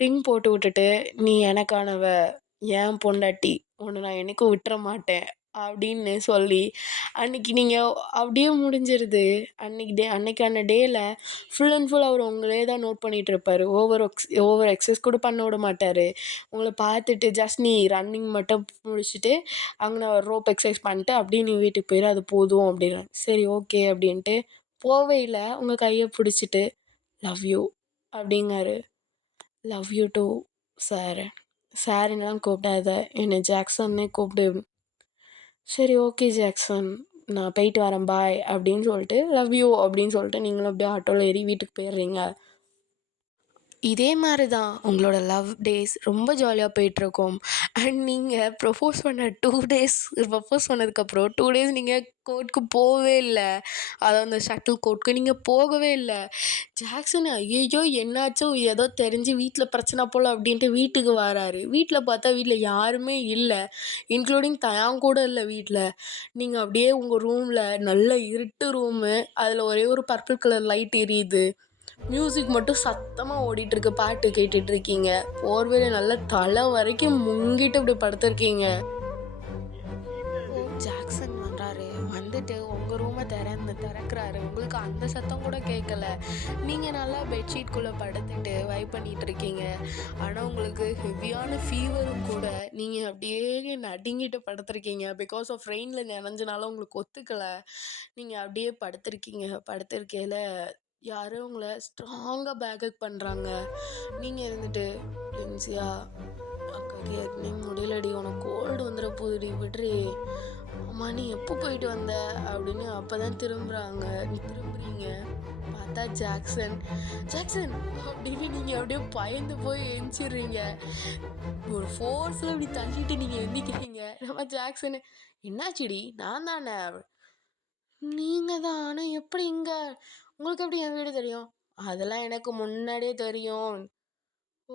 ரிங் போட்டு விட்டுட்டு, நீ எனக்கானவ, என் பொண்டாட்டி, உன்னை நான் என்னைக்கும் விட்டுற மாட்டேன் அப்படின்னு சொல்லி அன்றைக்கி நீங்கள் அப்படியே முடிஞ்சிருது. அன்றைக்கான டேயில் ஃபுல் அண்ட் ஃபுல் அவர் உங்களே தான் நோட் பண்ணிகிட்ருப்பார். ஓவர் எக்ஸஸ் கூட பண்ண விட மாட்டார். உங்களை பார்த்துட்டு ஜஸ்ட் நீ ரன்னிங் மட்டும் முடிச்சுட்டு அங்கே ரோப் எக்ஸசைஸ் பண்ணிட்டு அப்படியே நீ வீட்டுக்கு போயிடு, அது போதும் அப்படின்னு. சரி ஓகே அப்படின்ட்டு போவையில் உங்கள் கையை பிடிச்சிட்டு லவ் யூ அப்படிங்காரு. Love you too sir. சாருன்னெலாம் கூப்பிடாத, என்னை ஜாக்சன்னே கூப்பிடு. சரி ஓகே ஜாக்சன், நான் போயிட்டு வரேன், பாய் அப்படின்னு சொல்லிட்டு லவ் யூ அப்படின்னு சொல்லிட்டு நீங்களும் அப்படியே ஆட்டோவில் ஏறி வீட்டுக்கு போயிடுறீங்க. இதே மாதிரி தான் உங்களோட லவ் டேஸ் ரொம்ப ஜாலியாக போயிட்டுருக்கும். அண்ட் நீங்கள் ப்ரொப்போஸ் பண்ணதுக்கப்புறம் 2 days நீங்கள் கோர்ட்டுக்கு போகவே இல்லை. அதாவது அந்த ஷட்டில் கோர்ட்டுக்கு நீங்கள் போகவே இல்லை. ஜாக்சன் ஐயோ என்னாச்சோ ஏதோ தெரிஞ்சு வீட்டில் பிரச்சனை போல் அப்படின்ட்டு வீட்டுக்கு வராரு. வீட்டில் பார்த்தா வீட்டில் யாருமே இல்லை, இன்க்ளூடிங் தயான் கூட இல்லை வீட்டில். நீங்கள் அப்படியே உங்கள் ரூமில் நல்ல இருட்டு ரூமு, அதில் ஒரே ஒரு பர்பிள் கலர் லைட் எரியுது, மியூசிக் மட்டும் சத்தமாக ஓடிட்டுருக்கு, பாட்டு கேட்டுட்ருக்கீங்க, போர்வையில் நல்லா தலை வரைக்கும் முங்கிட்டு இப்படி படுத்துருக்கீங்க. ஜாக்சன் வர்றாரு, வந்துட்டு உங்கள் ரூமை திறக்கிறாரு. உங்களுக்கு அந்த சத்தம் கூட கேட்கல. நீங்கள் நல்லா பெட்ஷீட்குள்ளே படுத்துட்டு வைப் பண்ணிகிட்ருக்கீங்க. ஆனால் உங்களுக்கு ஹெவியான ஃபீவரும் கூட. நீங்கள் அப்படியே நடுங்கிட்டு படுத்துருக்கீங்க. பிகாஸ் ஆஃப் ரெயினில் நனைஞ்சனால உங்களுக்கு ஒத்துக்கலை. நீங்கள் அப்படியே படுத்திருக்கையில் யாரும் உங்களை ஸ்ட்ராங்காக பேக்கப் பண்ணுறாங்க. நீங்கள் இருந்துட்டு லின்சியா, அக்காக்கு ஏற்கனவே முடியலடி, உனக்கு கோல்டு வந்துட போகுதுடி, விட்ரி. அம்மா நீ எப்போ போயிட்டு வந்த அப்படின்னு அப்போ தான் திரும்புறீங்க. பார்த்தா ஜாக்சன் அப்படின்னு நீங்கள் அப்படியே பயந்து போய் எந்திரிடுறீங்க. ஒரு ஃபோர்ஸில் இப்படி தள்ளிட்டு நீங்கள் எந்திக்கிறீங்க. நம்ம ஜாக்சனு, என்னாச்சுடி, நான் தானே. நீங்கள் தான், ஆனால் எப்படி இங்கே, உங்களுக்கு எப்படி என் வீடு தெரியும்? அதெல்லாம் எனக்கு முன்னாடியே தெரியும். ஓ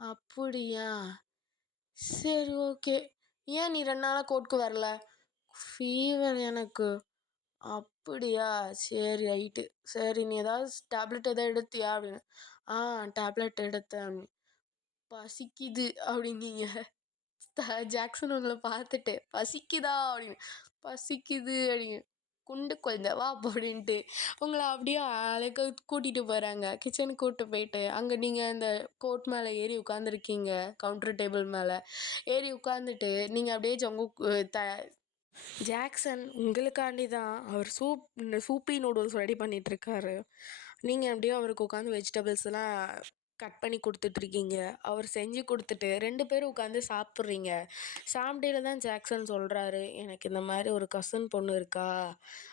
அப்படியா, சரி ஓகே. ஏன் நீ 2 நாளாக கோர்ட்டுக்கு வரல? ஃபீவர் எனக்கு. அப்படியா, சரி ரைட்டு. சரி நீ ஏதாவது டேப்லெட் எதாவது எடுத்தியா அப்படின்னு. டேப்லெட் எடுத்தேன். பசிக்குது அப்படிங்கீங்க. ஜாக்சன் உங்களை பார்த்துட்டு பசிக்குதா அப்படின்னு. பசிக்குது அப்படிங்க. குண்டு குழந்த வா அப்படின்ட்டு உங்களை அப்படியே அழகாக கூட்டிகிட்டு போகிறாங்க. கிச்சனுக்கு கூப்பிட்டு போயிட்டு அங்கே நீங்கள் அந்த கோட் மேலே ஏறி உட்காந்துருக்கீங்க, கவுண்டர் டேபிள் மேலே ஏறி உட்காந்துட்டு நீங்கள் அப்படியே ஜாக்சன் உங்களுக்காண்டி தான் அவர் சூப்பி நூடுல்ஸ் ரெடி பண்ணிகிட்ருக்காரு. நீங்கள் அப்படியே அவருக்கு உட்காந்து வெஜிடபிள்ஸ்லாம் கட் பண்ணி குடுத்துட்ருக்கீங்க. அவர் செஞ்சு குடுத்துட்டு 2 பேரும் உட்காந்து சாப்பிட்றீங்க. சாப்பிடையில தான் ஜாக்சன் சொல்றாரு, "எனக்கு இந்த மாரி ஒரு கசின் பொண்ணு இருக்கா.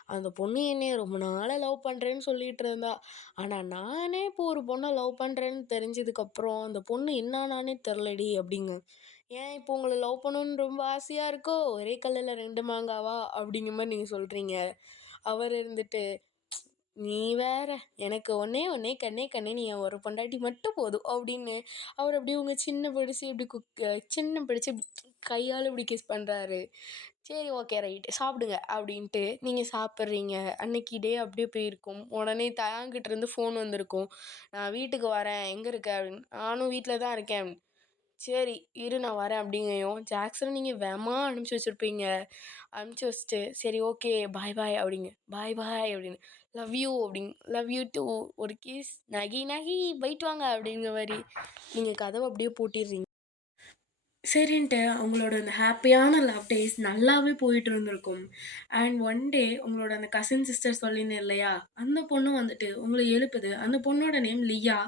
அந்த பொண்ணு என்னைய ரொம்ப நாளா லவ் பண்றேன்னு சொல்லிட்டு இருந்தா. ஆனா நானே இப்போ ஒரு பொண்ண லவ் பண்றேன்னு தெரிஞ்சதுக்கப்புறம், அந்த பொண்ணு என்னானான்னே தெர்லடி" அப்படிங்க. "ஏன் இப்போ உங்கள லவ் பண்ணணும்னு ரொம்ப ஆசையா இருக்கோ? ஒரே கல்லுல 2 மாங்காவா?" அப்படிங்கிற மாரி நீங்க சொல்றீங்க. அவர் இருந்துட்டு, "நீ வேற, எனக்கு ஒண்ணே ஒண்ணே கண்ணே கண்ணே நீ என் ஒரு பொண்டாட்டி மட்டும் போதும்" அப்படின்னு அவர் அப்படியே உங்க சின்ன பிடிச்சு இப்படி சின்ன பிடிச்சு கையால இப்படி கிஸ் பண்றாரு. சரி ஓகே ரைட் சாப்பிடுங்க அப்படின்ட்டு நீங்க சாப்பிட்றீங்க. அன்னைக்கு டே அப்படியே போயிருக்கும். உடனே தயாங்கிட்ட இருந்து ஃபோன் வந்திருக்கும். "நான் வீட்டுக்கு வரேன். எங்க இருக்க?" அப்படின்னு. "நானும் வீட்ல தான் இருக்கேன்" அப்படின்னு. "சரி இரு நான் வரேன்" அப்படிங்கையும் ஜாக்சன நீங்க வேகமா அனுப்பிச்சு வச்சிருப்பீங்க. அனுப்பிச்சு வச்சுட்டு, "சரி ஓகே பாய் பாய்" அப்படிங்க. "பாய் பாய்" அப்படின்னு. "லவ் யூ" அப்படிங்க. "லவ் யூ டூ" ஒரு கிஸ், "நகி நகி போயிட்டு வாங்க" அப்படிங்கிற மாரி நீங்க கதவ அப்படியே பூட்டிர்றீங்க. சரின்ட்டு அவங்களோட அந்த ஹாப்பியான லவ் டேஸ் நல்லாவே போயிட்டு இருந்திருக்கும். அண்ட் ஒன் டே உங்களோட அந்த கசின் சிஸ்டர் சொல்லியிருந்தேன் இல்லையா? அந்த பொண்ணு வந்துட்டு உங்கள எழுப்புது. அந்த பொண்ணோட நேம் லியா.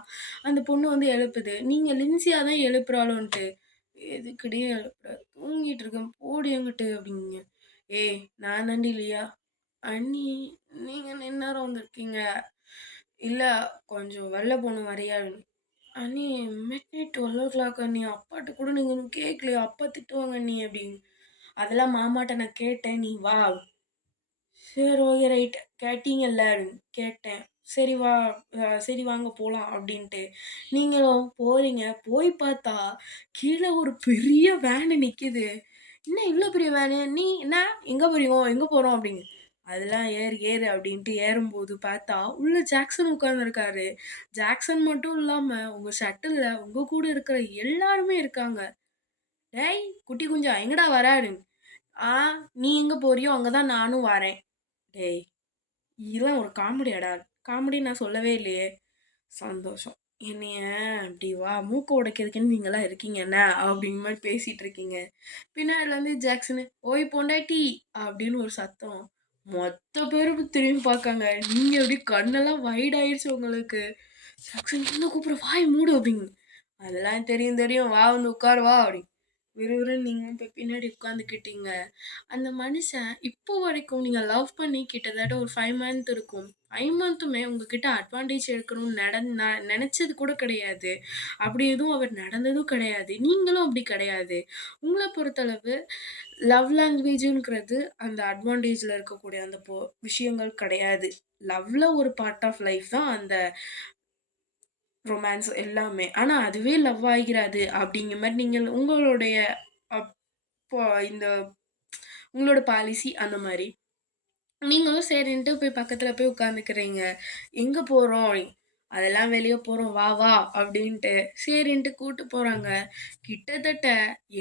அந்த பொண்ணு வந்து எழுப்புது. நீங்க லின்சியா தான் எழுப்புறாளோன்ட்டு. "எதுக்குடி எழுப்புற? தூங்கிட்டு இருக்கேன். போடி அங்கிட்டு" அப்படிங்கீங்க. "ஏய் நான் தாண்டி லியா." "அண்ணி நீங்க என்ன இந்நேரம் வந்திருக்கீங்க?" "இல்ல கொஞ்சம் வெளில போணும் வர்றியா?" "அண்ணி மிட் நைட் 12:00 அண்ணி. அப்பாட்ட கூட நீங்க இன்னும் கேட்கலையா? அப்பா திட்டுவாங்க அண்ணி" அப்படின்னு. "அதெல்லாம் மாமாட்ட நான் கேட்டேன். நீ வா." "சரி ஓகே ரைட். கேட்டீங்கல்ல" அப்படின்னு. "கேட்டேன்." "சரி வா சரி வாங்க போலாம்" அப்படின்ட்டு நீங்களும் போறீங்க. போய் பார்த்தா கீழ ஒரு பெரிய வேனு நிக்குது. "என்ன இவ்ளோ பெரிய வேனு? நீ என்ன எங்க போறோம் எங்க போறோம்?" அப்படின்னு. "அதெல்லாம் ஏறு ஏறு" அப்படின்ட்டு ஏறும்போது பார்த்தா, உள்ள ஜாக்சன் உட்கார்ந்திருக்காரு. ஜாக்சன் மட்டும் இல்லாம, உங்க ஷட்டில்ல உங்க கூட இருக்கிற எல்லாருமே இருக்காங்க. "டேய் குட்டி குஞ்சா எங்கடா வர?" அப்படின்னு. "ஆ நீ எங்க போறியோ அங்க தான் நானும் வரேன்." "டேய் இதெல்லாம் ஒரு காமெடியாடா?" "காமெடின்னு நான் சொல்லவே இல்லையே." "சந்தோஷம். என்னைய இப்படி வா மூக்க உடைக்கிறதுக்குன்னு நீங்கலாம் இருக்கீங்க என்ன?" அப்படிங்கிற மாரி பேசிட்டு இருக்கீங்க. பின்னாடிலருந்து ஜாக்சனு, "ஓய் பொண்டாட்டி" அப்படின்னு ஒரு சத்தம். மொத்த பேரும் திரும்பி பார்க்காங்க. நீங்க அப்படியே கண்ணெல்லாம் வைட் ஆயிருச்சு உங்களுக்கு. ஜாக்சன், "என்ன கூப்பிடுற? வாய மூடு" அப்படின்னு. "அதெல்லாம் தெரியும் தெரியும். வா வந்து உட்காரு வா" அப்படி. விறுவிறுன்னு நீங்களும் போய் பின்னாடி உட்காந்துக்கிட்டீங்க. அந்த மனுஷன் இப்போ வரைக்கும் நீங்க லவ் பண்ணி கிட்டத்தட்ட ஒரு 5 மந்த் இருக்கும். 5 மந்த்துமே உங்ககிட்ட அட்வான்டேஜ் எடுக்கணும்னு நெனச்சது கூட கிடையாது. அப்படி எதுவும் அவர் நடந்ததும் கிடையாது. நீங்களும் அப்படி கிடையாது. உங்கள பொறுத்தளவு லவ் லாங்குவேஜ்ங்கிறது அந்த அட்வான்டேஜ்ல இருக்கக்கூடிய அந்த விஷயங்கள் கிடையாது. லவ்ல ஒரு பார்ட் ஆஃப் லைஃப் தான் அந்த ரொமான்ஸ் எல்லாமே. ஆனா அதுவே லவ் ஆகிறாது அப்படிங்கிற மாரி நீங்க உங்களுடைய அப்போ இந்த உங்களோட பாலிசி அந்த மாரி. நீங்களும் சரின்ட்டு போய் பக்கத்துல போய் உட்காந்துக்கிறீங்க. "எங்க போறோம்?" அப்படின்னு. "அதெல்லாம் வெளிய போறோம். வா வா" அப்படின்ட்டு சரின்ட்டு கூட்டு போறாங்க. கிட்டத்தட்ட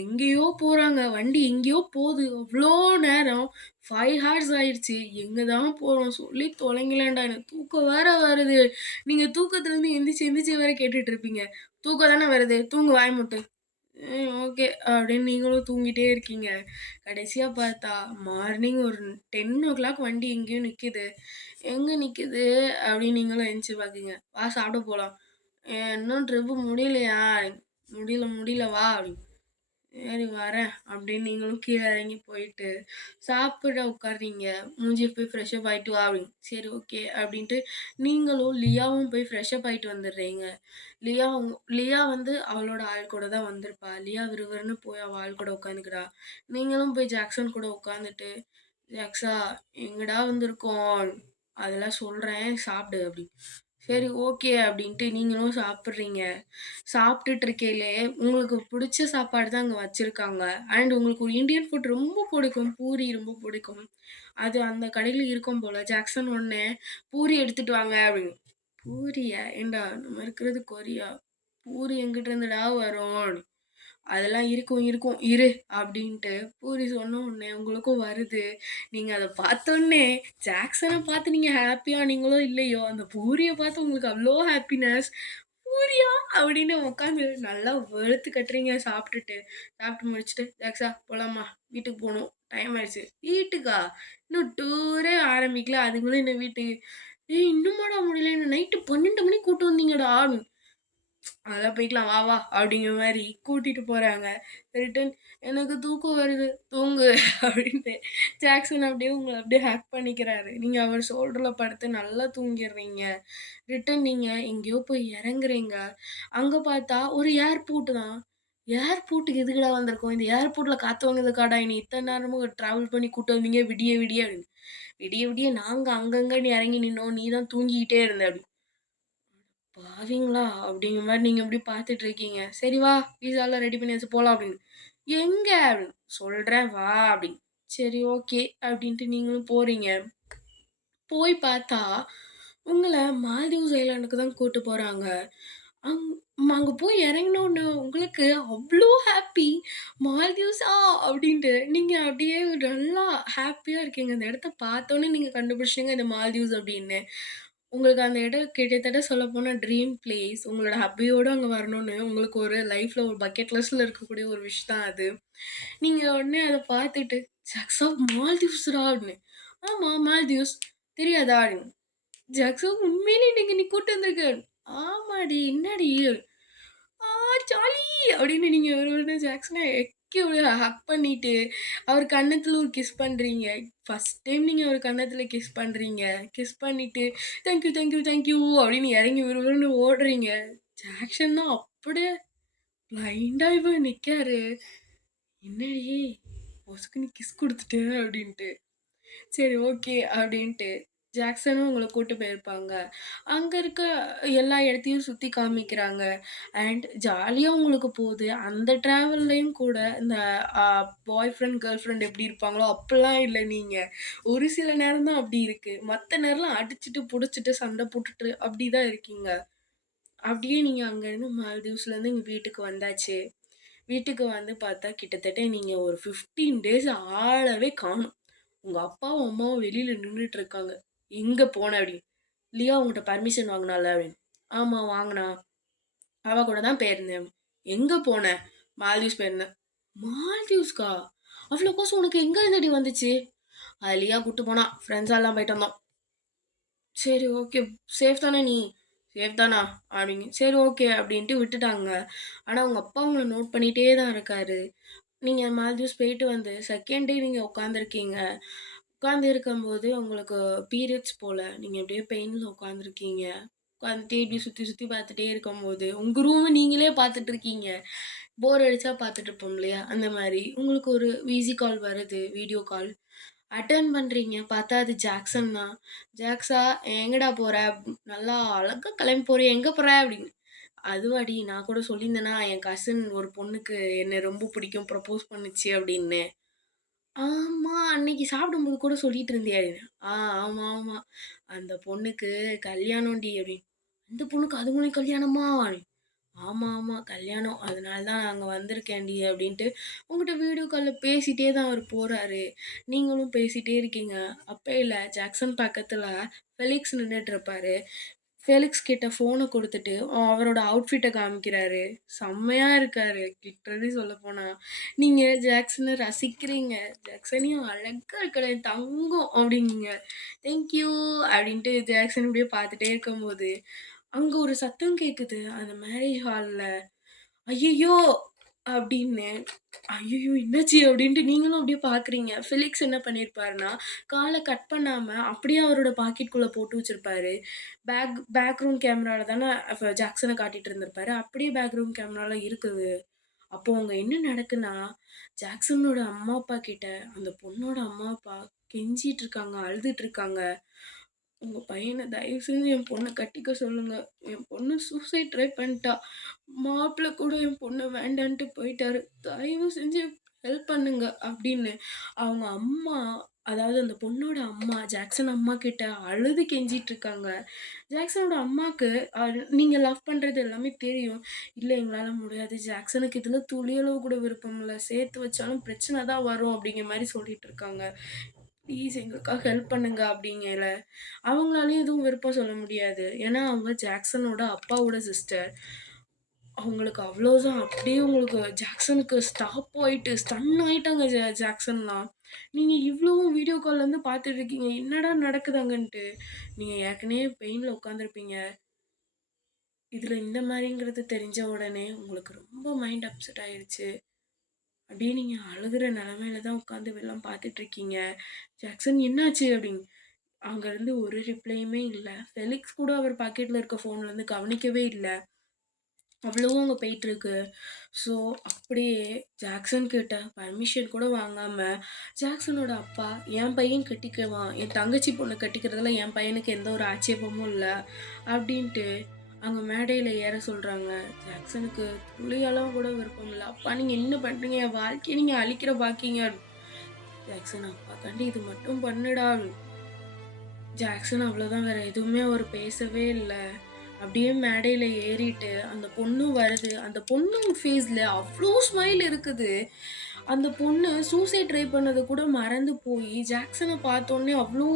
எங்கேயோ போறாங்க. வண்டி எங்கேயோ போது. அவ்ளோ நேரம் 5 ஹார்ஸ் ஆயிருச்சு. எங்க தான் போறோம்? சொல்லி தொலைங்களேன்டா! எனக்கு தூக்கம் வேற வருது. நீங்க தூக்கத்துலருந்து எந்திரிச்சு எந்திரிச்சு வேற கேட்டுட்டு இருப்பீங்க. "தூக்கம் தானே வருது. தூங்கு வாய மூட்டு." ஓகே. அப்படின்னு நீங்களும் தூங்கிட்டே இருக்கீங்க. கடைசியா பார்த்தா, மார்னிங் ஒரு 10:00 வண்டி எங்கேயோ நிக்குது. "எங்க நிக்குது?" அப்படின்னு நீங்களும் எந்திச்சு பார்க்குறீங்க. "வா சாப்பிட போலாம்." இன்னும் ட்ரிப்பு முடியலையா?" "முடியல, முடியல வா" அப்படின்னு. "சரி வரேன்" அப்படின்னு நீங்களும் கீழ இறங்கி போயிட்டு, சாப்பிட உட்கார்றீங்க. "மூஞ்சிய போய் ஃப்ரெஷ் அப் ஆயிட்டு வா" அப்படின்னு. "சரி ஓகே" அப்படின்ட்டு நீங்களும் லியாவும் போய் ஃப்ரெஷ் அப் ஆயிட்டு வந்துடுறீங்க. லியா வந்து அவளோட ஆள் கூட தான் வந்திருப்பா. லியா விறுவிறுன்னு போய் அவ ஆள் கூட உட்காந்துக்கிறா. நீங்களும் போய் ஜாக்சன் கூட உட்காந்துட்டு, "ஜாக்ஸா எங்கடா வந்திருக்கோம்? அதெல்லாம் சொல்றேன் சாப்பிடு" அப்படி. "சரி ஓகே" அப்படின்ட்டு நீங்களும் சாப்பிடுறீங்க. சாப்பிட்டுட்டு இருக்கையிலே உங்களுக்கு பிடிச்ச சாப்பாடு தான் அங்க வச்சிருக்காங்க. அண்ட் உங்களுக்கு ஒரு இந்தியன் ஃபுட் ரொம்ப பிடிக்கும். பூரி ரொம்ப பிடிக்கும். அது அந்த கடையில இருக்கும் போல. ஜாக்சன் உடனே "பூரி எடுத்துட்டு வாங்க" அப்படின்னு. "பூரியா? ஏன்டா நம்ம இருக்கிறது கொரியா. பூரி எங்கிட்டு இருந்துடா வரும்?" "அதெல்லாம் இருக்கும் இருக்கும் இரு" அப்படின்ட்டு பூரி சொன்ன உடனே உங்களுக்கும் வருது. நீங்க அத பார்த்தோனே ஜாக்சன பார்த்து நீங்க ஹேப்பியானீங்களோ இல்லையோ, அந்த பூரிய பார்த்து உங்களுக்கு அவ்ளோ ஹேப்பினஸ். "பூரியா?" அப்படின்னு உட்காந்து நல்லா வெளுத்து கட்டுறீங்க சாப்பிட்டுட்டு. சாப்பிட்டு முடிச்சுட்டு, "ஜாக்ஸா போலாமா? வீட்டுக்கு போணும். டைம் ஆயிடுச்சு." "வீட்டுக்கா? இன்னும் டூரே ஆரம்பிக்கல. அதுக்குள்ள என்ன வீட்டுக்கு?" "ஏய் இன்னுமாடா முடியல? என்ன நைட்டு 12 மணிக்கு கூட்டு வந்தீங்கடா." அதெல்லாம் போய்க்கலாம் வா வா அப்படிங்கிற மாரி கூட்டிட்டு போறாங்க. ரிட்டர்ன் எனக்கு தூக்கம் வருது தூங்கு அப்படின்ட்டு ஜாக்சன் அப்படியே உங்கள அப்படியே ஹக் பண்ணிக்கிறாரு. நீங்க அவர் ஷோல்டர்ல படுத்து நல்லா தூங்கிர்றீங்க. ரிட்டர்ன் நீங்க எங்கேயோ போய் இறங்குறீங்க. அங்க பார்த்தா ஒரு ஏர்போர்ட் தான். ஏர்போர்ட்டுக்கு எதுக்குடா வந்திருக்கோம்? இந்த ஏர்போர்ட்ல காத்து வாங்குறதுக்காடா என்னைய இத்தன நேரமும் டிராவல் பண்ணி கூட்டு வந்தீங்க விடிய விடிய அப்படின்னு. விடிய விடிய நாங்க அங்கங்கன்னு இறங்கி நின்னோம். நீ தான் தூங்கிக்கிட்டே இருந்த அப்படி. பாவிங்களா! அப்படிங்கிற மாரி நீங்க இப்படி பார்த்துட்டு இருக்கீங்க. "சரி வா, பீஸாலாம் ரெடி பண்ணியாச்சு போலாம்" அப்படின்னு. "எங்க?" அப்படின்னு. "சொல்றேன் வா" அப்படின்னு. சரி ஓகே அப்படின்ட்டு நீங்களும் போறீங்க. போய் பார்த்தா, உங்கள மால்தீவ்ஸ் ஐலேண்டுக்கு தான் கூட்டு போறாங்க. அங் அங்க போய் இறங்குனோனே உங்களுக்கு அவ்ளோ ஹாப்பி. மால்தீவ்ஸா அப்படின்ட்டு நீங்க அப்படியே நல்லா ஹாப்பியா இருக்கீங்க. அந்த இடத்த பார்த்தோனே நீங்க கண்டுபிடிச்சிட்டீங்க இது மால்தீவ்ஸ் அப்படின்னு. உங்களுக்கு அந்த இடம் கிட்டத்தட்ட சொல்லப்போனா ட்ரீம் பிளேஸ். உங்களோட ஹப்பியோட அங்க வரணும்னு உங்களுக்கு ஒரு லைஃப்ல ஒரு பக்கெட் லிஸ்ட்ல இருக்கக்கூடிய ஒரு விஷ் தான் அது. நீங்க உடனே அத பார்த்துட்டு, "ஜக்ஸா மால்தீவ்ஸ்டா" அப்படின்னு. "ஆமா மால்தீவ்ஸ். தெரியாதா?" அப்படின்னு. "ஜக்ஸா உண்மையிலே இன்னைக்கு நீ கூட்டு வந்திருக்க." "ஆமாடி. என்னடி?" "ஆ ஜாலி" அப்படின்னு நீங்க ஒரு உடனே ஜாக்சன எக்கி ஹக் பண்ணிட்டு, அவர் கன்னத்துல ஒரு கிஸ் பண்றீங்க. ஃபர்ஸ்ட் டைம் நீங்க அவர் கன்னத்துல கிஸ் பண்றீங்க. கிஸ் பண்ணிட்டு, "thank you, thank you, thank you" அப்படின்னு இறங்கி விறுவிறுன்னு ஓடுறீங்க. ஜாக்சன் தான் அப்படியே பிளைண்ட் ஆயி போய் நிக்காரு. "என்னடி பொசுக்குன்னு கிஸ் குடுத்துட்ட" அப்படின்ட்டு. சரி ஓகே அப்படின்ட்டு ஜாக்சனும் உங்கள கூட்டு போயிருப்பாங்க. அங்க இருக்க எல்லா இடத்தையும் சுத்தி காமிக்கிறாங்க. அண்ட் ஜாலியா உங்களுக்கு போது. அந்த ட்ராவல்லயும் கூட இந்த அ பாய் ஃப்ரெண்ட், கேர்ள் ஃப்ரெண்ட் எப்படி இருப்பாங்களோ அப்படிலாம் இல்ல நீங்க. ஒரு சில நேரம் தான் அப்படி இருக்கு. மத்த நேரம்லாம் அடிச்சுட்டு, புடிச்சுட்டு, சண்டை போட்டுட்டு அப்படி தான் இருக்கீங்க. அப்படியே நீங்க அங்கருந்து மால்தீவ்ஸ்லேருந்து இங்க வீட்டுக்கு வந்தாச்சு. வீட்டுக்கு வந்து பார்த்தா, கிட்டத்தட்ட நீங்க ஒரு 15 டேஸ் ஆளவே காணோம். உங்க அப்பாவும், அம்மாவும் வெளியில நின்னுட்டு இருக்காங்க. "எங்க போன?" அப்படின்னு. "லியா உன்கிட்ட பர்மிஷன் வாங்குனால்ல" அப்படின்னு. "ஆமா வாங்குனா. அவ கூட தான் போயிருந்தேன்." "எங்க போன?" "மால்தீவ்ஸ் போயிருந்தேன்." "மால்தீவ்ஸ்க்கா? அவ்ளோ காசு உனக்கு எங்க இருந்துடி வந்துச்சு?" "அது லியா கூட்டு போனா. ஃப்ரெண்ட்ஸா எல்லாம் போயிட்டு வந்தோம்." சரி ஓகே. சேஃப் தானே நீ? சேஃப் தானா? அப்படிங்க. சரி ஓகே அப்படின்ட்டு விட்டுட்டாங்க. ஆனா உங்க அப்பா உங்கள நோட் பண்ணிட்டே தான் இருக்காரு. நீங்க மால்தீவ்ஸ் போயிட்டு வந்து செகண்ட் டே நீங்க உட்காந்துருக்கீங்க. உட்கார்ந்து இருக்கும்போது உங்களுக்கு பீரியட்ஸ் போல. நீங்க அப்படியே பெயின்ல உட்காந்துருக்கீங்க. உட்காந்துட்டே இப்படி சுத்தி சுத்தி பார்த்துட்டே இருக்கும்போது, உங்க ரூம நீங்களே பார்த்துட்டு இருக்கீங்க. போர் அடிச்சா பார்த்துட்டு இருப்போம் இல்லையா? அந்த மாரி. உங்களுக்கு ஒரு வீசி கால் வருது, வீடியோ கால். அட்டெண்ட் பண்றீங்க. பார்த்தா அது ஜாக்சன் தான். "ஜாக்ஸா எங்கடா போற? நல்லா அழகா கிளம்பி போறியே, எங்க போற?" அப்படின்னு. "அதுவாடி நான் கூட சொல்லியிருந்தேனா, என் கசின் ஒரு பொண்ணுக்கு என்ன ரொம்ப பிடிக்கும், ப்ரப்போஸ் பண்ணுச்சு" அப்படின்னு. "ஆமா, அன்னைக்கு சாப்பிடும்போது கூட சொல்லிட்டு இருந்தியே" அப்படின்னு. ஆமா, ஆமா. அந்த பொண்ணுக்கு கல்யாணம்டி" அப்படின்னு. "அந்த பொண்ணுக்கு அதுக்குள்ளயும் கல்யாணமா?" அப்படின்னு. "ஆமா, ஆமா கல்யாணம். அதனால தான் நான் அங்க வந்திருக்கேன்டி" அப்படின்ட்டு உங்கட்ட வீடியோ கால்ல பேசிட்டே தான் அவரு போறாரு. நீங்களும் பேசிட்டே இருக்கீங்க. அப்பயில ஜாக்சன் பக்கத்துல ஃபெலிக்ஸ் நின்னுட்டு இருப்பாரு. ஃபெலிக்ஸ் கிட்ட ஃபோன குடுத்துட்டு, அவரோட அவுட்ஃபிட்ட காமிக்கிறாரு. செம்மையா இருக்காரு. லிட்டரலி சொல்லப்போனா. நீங்க ஜாக்சன ரசிக்கிறீங்க. "ஜாக்சனையும் அழகா இருக்கடா என் தங்கம்" அப்படிங்கீங்க. "தேங்க் யூ" அப்படின்ட்டு ஜாக்சன் இப்படியே பார்த்துட்டே இருக்கும்போது, அங்க ஒரு சத்தம் கேட்குது. அந்த மேரேஜ் ஹால்ல. "ஐயய்யோ!" அப்படின்னு. "ஐயய்யோ! என்னாச்சு?" அப்படின்ட்டு நீங்களும் அப்படியே பார்க்குறீங்க. ஃபிலிக்ஸ் என்ன பண்ணியிருப்பாருன்னா, கால கட் பண்ணாம அப்படியே அவரோட பாக்கெட்குள்ள போட்டு வச்சிருப்பாரு. பேக்ரவுண்ட் கேமரால தானே ஜாக்சன காட்டிட்டு இருந்திருப்பாரு. அப்படியே பேக்ரவுண்ட் கேமரால இருக்குது. அப்போ அங்க என்ன நடக்குன்னா, ஜாக்சனோட அம்மா, அப்பா கிட்ட அந்த பொண்ணோட அம்மா, அப்பா கெஞ்சிட்டு இருக்காங்க, அழுதுட்டு இருக்காங்க. "உங்க பையன தயவு செஞ்சு என் பொண்ண கட்டிக்க சொல்லுங்க. என் பொண்ணு சூசைட் ட்ரை பண்ணிட்டா. மாப்பிள கூட என் பொண்ண வேண்டான்ட்டு போயிட்டாரு. தயவு செஞ்சு ஹெல்ப் பண்ணுங்க" அப்படின்னு. அவங்க அம்மா அதாவது அந்த பொண்ணோட அம்மா, ஜாக்சன் அம்மா கிட்ட அழுது கெஞ்சிட்டு இருக்காங்க. ஜாக்சனோட அம்மாக்கு நீங்க லவ் பண்றது எல்லாமே தெரியும். "இல்ல எங்களால முடியாது. ஜாக்சனுக்கு இதுல துளியளவு கூட விருப்பம் இல்ல. சேர்த்து வச்சாலும் பிரச்சனை தான் வரும்" அப்படிங்கிற மாரி சொல்லிட்டு இருக்காங்க. "ப்ளீஸ் எங்களுக்காக ஹெல்ப் பண்ணுங்க" அப்படிங்கல. அவங்களாலயும் எதுவும் விருப்பம் சொல்ல முடியாது. ஏன்னா, அவங்க ஜாக்சனோட அப்பாவோட சிஸ்டர். அவங்களுக்கு அவ்வளோதான். அப்படியே உங்களுக்கு ஜாக்சனுக்கு ஸ்டாப் ஆயிட்டு ஸ்டன் ஆயிட்டாங்க ஜாக்சன்லாம். நீங்க இவ்வளவும் வீடியோ கால்லேருந்து பார்த்துட்டு இருக்கீங்க. என்னடா நடக்குது அங்கன்ட்டு. நீங்க ஏற்கனவே பெயின்ல உட்காந்துருப்பீங்க. இதில் இந்த மாதிரிங்கிறது தெரிஞ்ச உடனே உங்களுக்கு ரொம்ப மைண்ட் அப்செட் ஆயிடுச்சு. அப்படியே நீங்கள் அழுகிற நிலமையில தான் உட்காந்து எல்லாம் பார்த்துட்ருக்கீங்க. ஜாக்சன் என்னாச்சு அப்படின்னு. அங்கேருந்து ஒரு ரிப்ளையுமே இல்லை. ஃபெலிக்ஸ் கூட அவர் பாக்கெட்டில் இருக்க ஃபோன்லேருந்து கவனிக்கவே இல்லை. அவ்வளவும் அங்கே போயிட்டுருக்கு. ஸோ அப்படியே ஜாக்சன் கிட்ட பர்மிஷன் கூட வாங்காமல் ஜாக்சனோட அப்பா என் பையன் கட்டிக்குவான், என் தங்கச்சி பொண்ணு கட்டிக்கிறதுல என் பையனுக்கு எந்த ஒரு ஆட்சேபமும் இல்லை அப்படின்ட்டு அங்கே மேடையில் ஏற சொல்கிறாங்க. ஜாக்சனுக்கு துளியெல்லாம் கூட விருப்பம் இல்லை. அப்பா நீங்கள் என்ன பண்ணுறீங்க, என் வாழ்க்கையை நீங்கள் அழிக்கிற பாக்கிங்க. ஜாக்சன் அப்பா கண்டி இது மட்டும் பண்ணுடா. ஜாக்சன் அவ்வளோதான், வேற எதுவுமே அவர் பேசவே இல்லை. அப்படியே மேடையில் ஏறிட்டு அந்த பொண்ணு வருது. அந்த பொண்ணு ஃபேஸில் அவ்வளோ ஸ்மைல் இருக்குது. அந்த பொண்ணு சூசைட் ட்ரை பண்ணதை கூட மறந்து போய் ஜாக்சனை பார்த்தோன்னே அவ்வளோ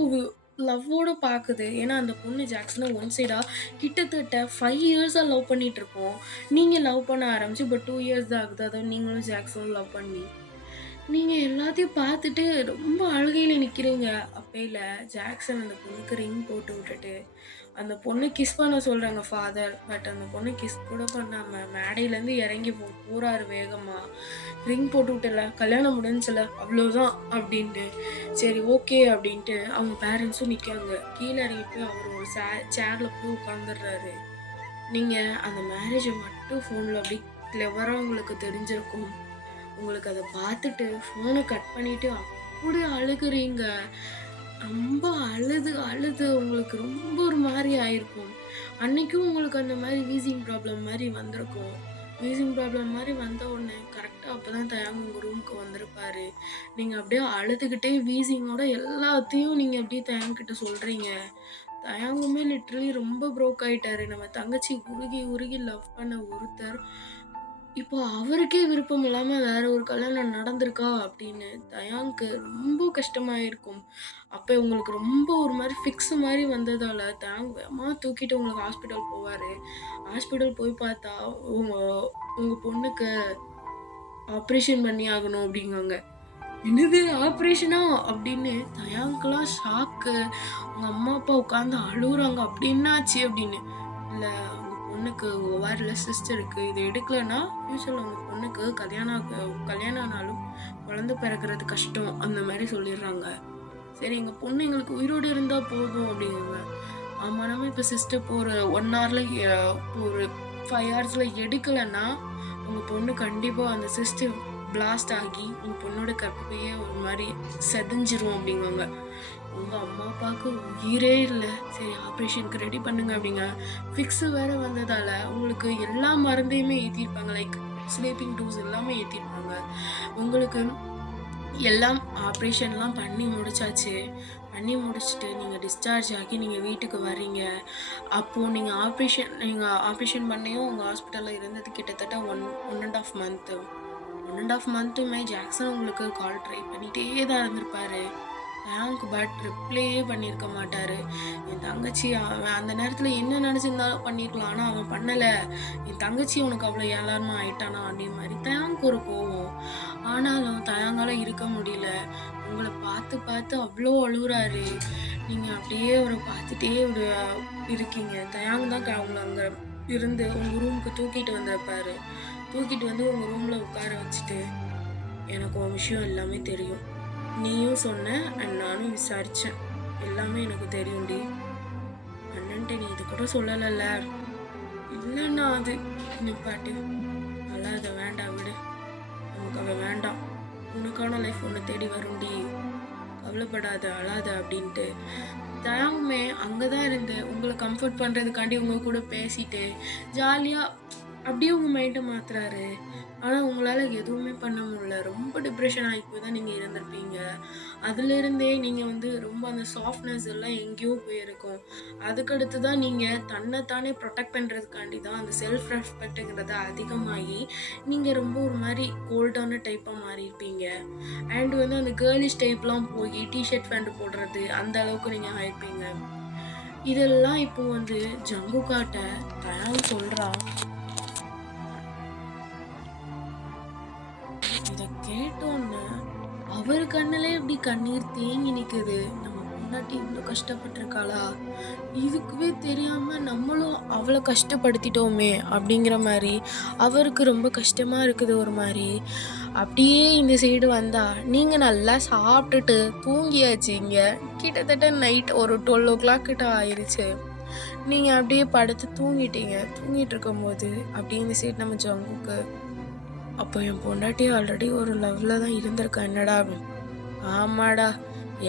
லவ்வோடு பார்க்குது. ஏன்னா அந்த பொண்ணு ஜாக்சனை ஒன் சைடாக கிட்டத்தட்ட 5 இயர்ஸாக லவ் பண்ணிகிட்ருக்கோம். நீங்கள் லவ் பண்ண ஆரம்பிச்சு பட் 2 இயர்ஸ் தான் ஆகுது. அதாவது நீங்களும் ஜாக்சனும் லவ் பண்ணி நீங்கள் எல்லாத்தையும் பார்த்துட்டு ரொம்ப அழுகையில் நிற்கிறீங்க. அப்பையில் ஜாக்சன் அந்த பொண்ணுக்கு ரிங் போட்டு விட்டுட்டு அந்த பொண்ணை கிஸ் பண்ண சொல்கிறாங்க ஃபாதர். பட் அந்த பொண்ணை கிஸ் கூட பண்ணாமல் மேடையிலேருந்து இறங்கி போகிறாரு வேகமாக. ரிங் போட்டு விட்டுல கல்யாணம் முடிஞ்சில அவ்வளோதான் அப்படின்ட்டு. சரி ஓகே அப்படின்ட்டு அவங்க பேரண்ட்ஸும் நிற்காங்க. கீழே இறங்கிட்டு அவர் ஒரு சேரில் போய் உட்காந்துடுறாரு. நீங்கள் அந்த மேரேஜை மட்டும் ஃபோனில் அப்படி கிளவராக உங்களுக்கு தெரிஞ்சிருக்கும். உங்களுக்கு அதை பார்த்துட்டு ஃபோனை கட் பண்ணிவிட்டு அப்படி அழுகுறீங்க. ரொம்ப அழுது உங்களுக்கு ரொம்ப ஒரு மாதிரி ஆயிருக்கும். அன்னைக்கும் உங்களுக்கு அந்த மாதிரி வீசிங் ப்ராப்ளம் மாதிரி வந்திருக்கும். வீசிங் ப்ராப்ளம் மாதிரி வந்த உடனே கரெக்டாக அப்போ தான் தயாங்க உங்கள் ரூமுக்கு வந்திருப்பாரு. நீங்கள் அப்படியே அழுதுகிட்டே வீசிங்கோட எல்லாத்தையும் நீங்கள் அப்படியே தயாங்கிட்ட சொல்கிறீங்க. தயாங்குமே லிட்ரலி ரொம்ப ப்ரோக் ஆகிட்டாரு. நம்ம தங்கச்சி உருகி லவ் பண்ண ஒருத்தர் இப்போ அவருக்கே விருப்பம் இல்லாமல் வேற ஒரு கல்யாணம் நடந்திருக்கா அப்படின்னு தயாங்க்கு ரொம்ப கஷ்டமாக இருக்கும். அப்போ உங்களுக்கு ரொம்ப ஒரு மாதிரி ஃபிக்ஸ் மாதிரி வந்ததால் தயாங் வேகமாக தூக்கிட்டு உங்களுக்கு ஹாஸ்பிட்டல் போவார். ஹாஸ்பிட்டல் போய் பார்த்தா உங்கள் பொண்ணுக்கு ஆப்ரேஷன் பண்ணி ஆகணும் அப்படிங்காங்க. என்னது ஆப்ரேஷனா அப்படின்னு தயாங்க்கெலாம் ஷாக்கு. உங்கள் அம்மா அப்பா உட்காந்து அழுகுறாங்க. அப்படி என்னாச்சு அப்படின்னு. இல்லை பொண்ணுக்கு ஓவரில் சிஸ்ட் இருக்குது, இது எடுக்கலைன்னா ஃப்யூச்சரில் உங்கள் பொண்ணுக்கு கல்யாணம் ஆனாலும் குழந்தை பிறக்கிறது கஷ்டம் அந்த மாதிரி சொல்லிடுறாங்க. சரி எங்கள் பொண்ணு எங்களுக்கு உயிரோடு இருந்தால் போதும் அப்படிங்க. ஆமாம் நம்ம இப்போ சிஸ்டர் ஒரு 1 ஹவரில் ஒரு 5 ஹவர்ஸில் எடுக்கலைன்னா உங்கள் பொண்ணு கண்டிப்பாக அந்த சிஸ்டர் பிளாஸ்ட் ஆகி உங்கள் பொண்ணோட கற்பையே ஒரு மாதிரி செதஞ்சிரும் அப்படிங்குவாங்க. உங்கள் அம்மா அப்பாவுக்கு உயிரே இல்லை. சரி ஆப்ரேஷனுக்கு ரெடி பண்ணுங்க அப்படிங்க. ஃபிக்ஸு வேறு வந்ததால் உங்களுக்கு எல்லா மருந்தையுமே ஏற்றிருப்பாங்க. லைக் ஸ்லீப்பிங் டூஸ் எல்லாமே ஏற்றிருப்பாங்க. உங்களுக்கு எல்லாம் ஆப்ரேஷன்லாம் பண்ணி முடிச்சாச்சு. பண்ணி முடிச்சுட்டு நீங்கள் டிஸ்சார்ஜ் ஆகி நீங்கள் வீட்டுக்கு வர்றீங்க. அப்போது நீங்கள் ஆப்ரேஷன் பண்ணியும் உங்கள் ஹாஸ்பிட்டலில் இருந்தது கிட்டத்தட்ட 1.5 மந்த்து. 1.5 மந்த்துமே ஜாக்சன் உங்களுக்கு கால் ட்ரை பண்ணிகிட்டே தான் இருந்திருப்பார். தேங்க் பட் ரிப்ளையே பண்ணியிருக்க மாட்டார். என் தங்கச்சி அவன் அந்த நேரத்தில் என்ன நினச்சிருந்தாலும் பண்ணியிருக்கலாம். ஆனால் அவன் பண்ணலை. என் தங்கச்சி அவனுக்கு அவ்வளோ ஏளாரமாக ஆயிட்டானா அப்படி மாதிரி தயாங்க்கு ஒரு கோவம். ஆனாலும் தயாங்கால இருக்க முடியல. உங்களை பார்த்து அவ்வளோ அழுகுறாரு. நீங்கள் அப்படியே அவரை பார்த்துட்டே இருக்கீங்க. தயாங் தான் அவங்கள அங்கே இருந்து உங்கள் ரூமுக்கு தூக்கிட்டு வந்திருப்பாரு. தூக்கிட்டு வந்து உங்கள் ரூமில் உட்கார வச்சுட்டு எனக்கு ஒரு விஷயம் எல்லாமே தெரியும், நீயும் சொன்ன அண்ட் நானும் விசாரித்தேன், எல்லாமே எனக்கு தெரியும்டி. அண்ணன்ட்ட நீ இது கூட சொல்லலைல்ல. இல்லைன்னா அது நிப்பாட்டு, அல்லாத வேண்டாம் விடு, நமக்கு அவன் வேண்டாம், உனக்கான லைஃப் ஒன்று தேடி வரும்டி, கவலைப்படாத அழாத அப்படின்ட்டு தயாங்குமே அங்கே தான் இருந்து உங்களை கம்ஃபர்ட் பண்ணுறதுக்காண்டி உங்கள் கூட பேசிட்டு ஜாலியாக அப்படியே உங்கள் மைண்டை மாற்றுறாரு. ஆனால் உங்களால் எதுவுமே பண்ண முடியல. ரொம்ப டிப்ரெஷன் ஆகி போய் தான் நீங்கள் இருந்திருப்பீங்க. அதுலேருந்தே நீங்கள் ரொம்ப அந்த சாஃப்ட்னஸ் எல்லாம் எங்கேயோ போயிருக்கும். அதுக்கடுத்து தான் நீங்கள் தன்னைத்தானே ப்ரொடெக்ட் பண்ணுறதுக்காண்டி தான் அந்த செல்ஃப் ரெஸ்பெக்ட்டுங்கிறது அதிகமாகி நீங்கள் ரொம்ப ஒரு மாதிரி கோல்டான டைப்பாக மாறியிருப்பீங்க. அண்ட் அந்த கேர்லிஷ் டைப்லாம் போய் டிஷர்ட் பேண்ட் போடுறது அந்த அளவுக்கு நீங்கள் ஆயிருப்பீங்க. இதெல்லாம் இப்போ ஜங்குகாட்ட தயார் சொல்கிறா. இதை கேட்டோன்னு அவர் கண்ணிலே இப்படி கண்ணீர் தேங்கி நிற்குது. நம்ம பொண்டாட்டி இவ்ளோ கஷ்டப்பட்டுருக்காளா? இதுக்குவே தெரியாம நம்மளும் அவள கஷ்டப்படுத்திட்டோமே! அப்படிங்கிற மாரி, அவருக்கு ரொம்ப கஷ்டமா இருக்குது ஒரு மாரி. அப்படியே இந்த சைடு வந்தா, நீங்க நல்லா சாப்ட்டுட்டு தூங்கியாச்சு இங்க. கிட்டத்தட்ட நைட் ஒரு 12:00 கிட்ட ஆயிருச்சு. நீங்க அப்படியே படுத்து தூங்கிட்டீங்க. தூங்கிட்டு இருக்கும்போது, அப்படியே இந்த சைடு நம்ம ஜங்குக்கு, "அப்போ என் பொண்டாட்டி ஆல்ரெடி ஒரு லவ்ல தான் இருந்திருக்கா என்னடா?" அப்படின்னு. "ஆமாடா.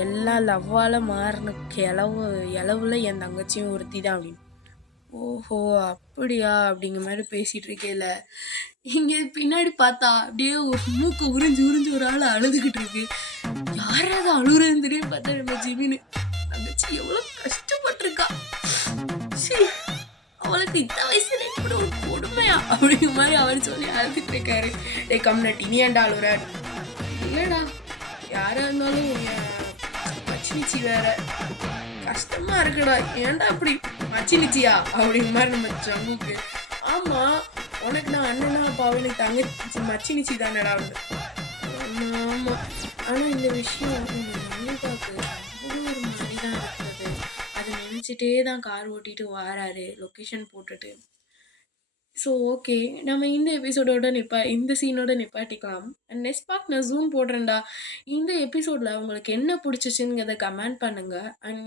எல்லாம் லவ்வால மாறுன எலவுல என் தங்கச்சியும் ஒருத்தி தான்" அப்படின்னு. "ஓஹோ! அப்படியா?" அப்படிங்கிற மாரி பேசிட்டு இருக்கையில, இங்க பின்னாடி பார்த்தா, அப்படியே ஒரு மூக்க உறிஞ்சு உறிஞ்சு ஒரு ஆள் அழுதுகிட்டு இருக்கு. யார்ரா அது அழுவுறதுன்னு திடீர்னு பார்த்தா நம்ம ஜிமினு. தங்கச்சி எவ்வளோ கஷ்டப்பட்டுருக்கா. ச்சீ! அவளுக்கு இந்த வயசுல இப்படி ஒரு கொடுமையா? அப்படிங்கிற மாரி அவரு சொல்லி அழுதுட்டு இருக்காரு. "டேய் கம்னட்டி, நீ ஏன்டா அழுவுற?" "இல்லடா, யாரா இருந்தாலும் என் மச்சினிச்சி வேற. கஷ்டமா இருக்குடா. ஏன்டா இப்படி மச்சினிச்சியா?" அப்படிங்கிற மாரி நம்ம ஜங்குக்கு. "ஆமா, உனக்கு நான் அண்ணனா, அப்ப அவளுக்கு தங்கச்சி மச்சினிச்சி தானடா?" ஆமா, ஆமா. ஆனா இந்த விஷயம் நம்ம நந்திதாக்கு ரொம்ப ஒரு மாரி தான் இருக்குது. அத நெனச்சுட்டே தான் கார் ஓட்டிட்டு வாராரு, லொகேஷன் போட்டுட்டு. So okay. நம்ம இந்த சீனோட நிப்பாட்டிக்கலாம். அண்ட் நெக்ஸ்ட் பார்ட் நான் ஜூம் போடுறேன்டா. இந்த எபிசோட்ல உங்களுக்கு என்ன புடிச்சுச்சுங்கிறத கமெண்ட் பண்ணுங்க. அண்ட்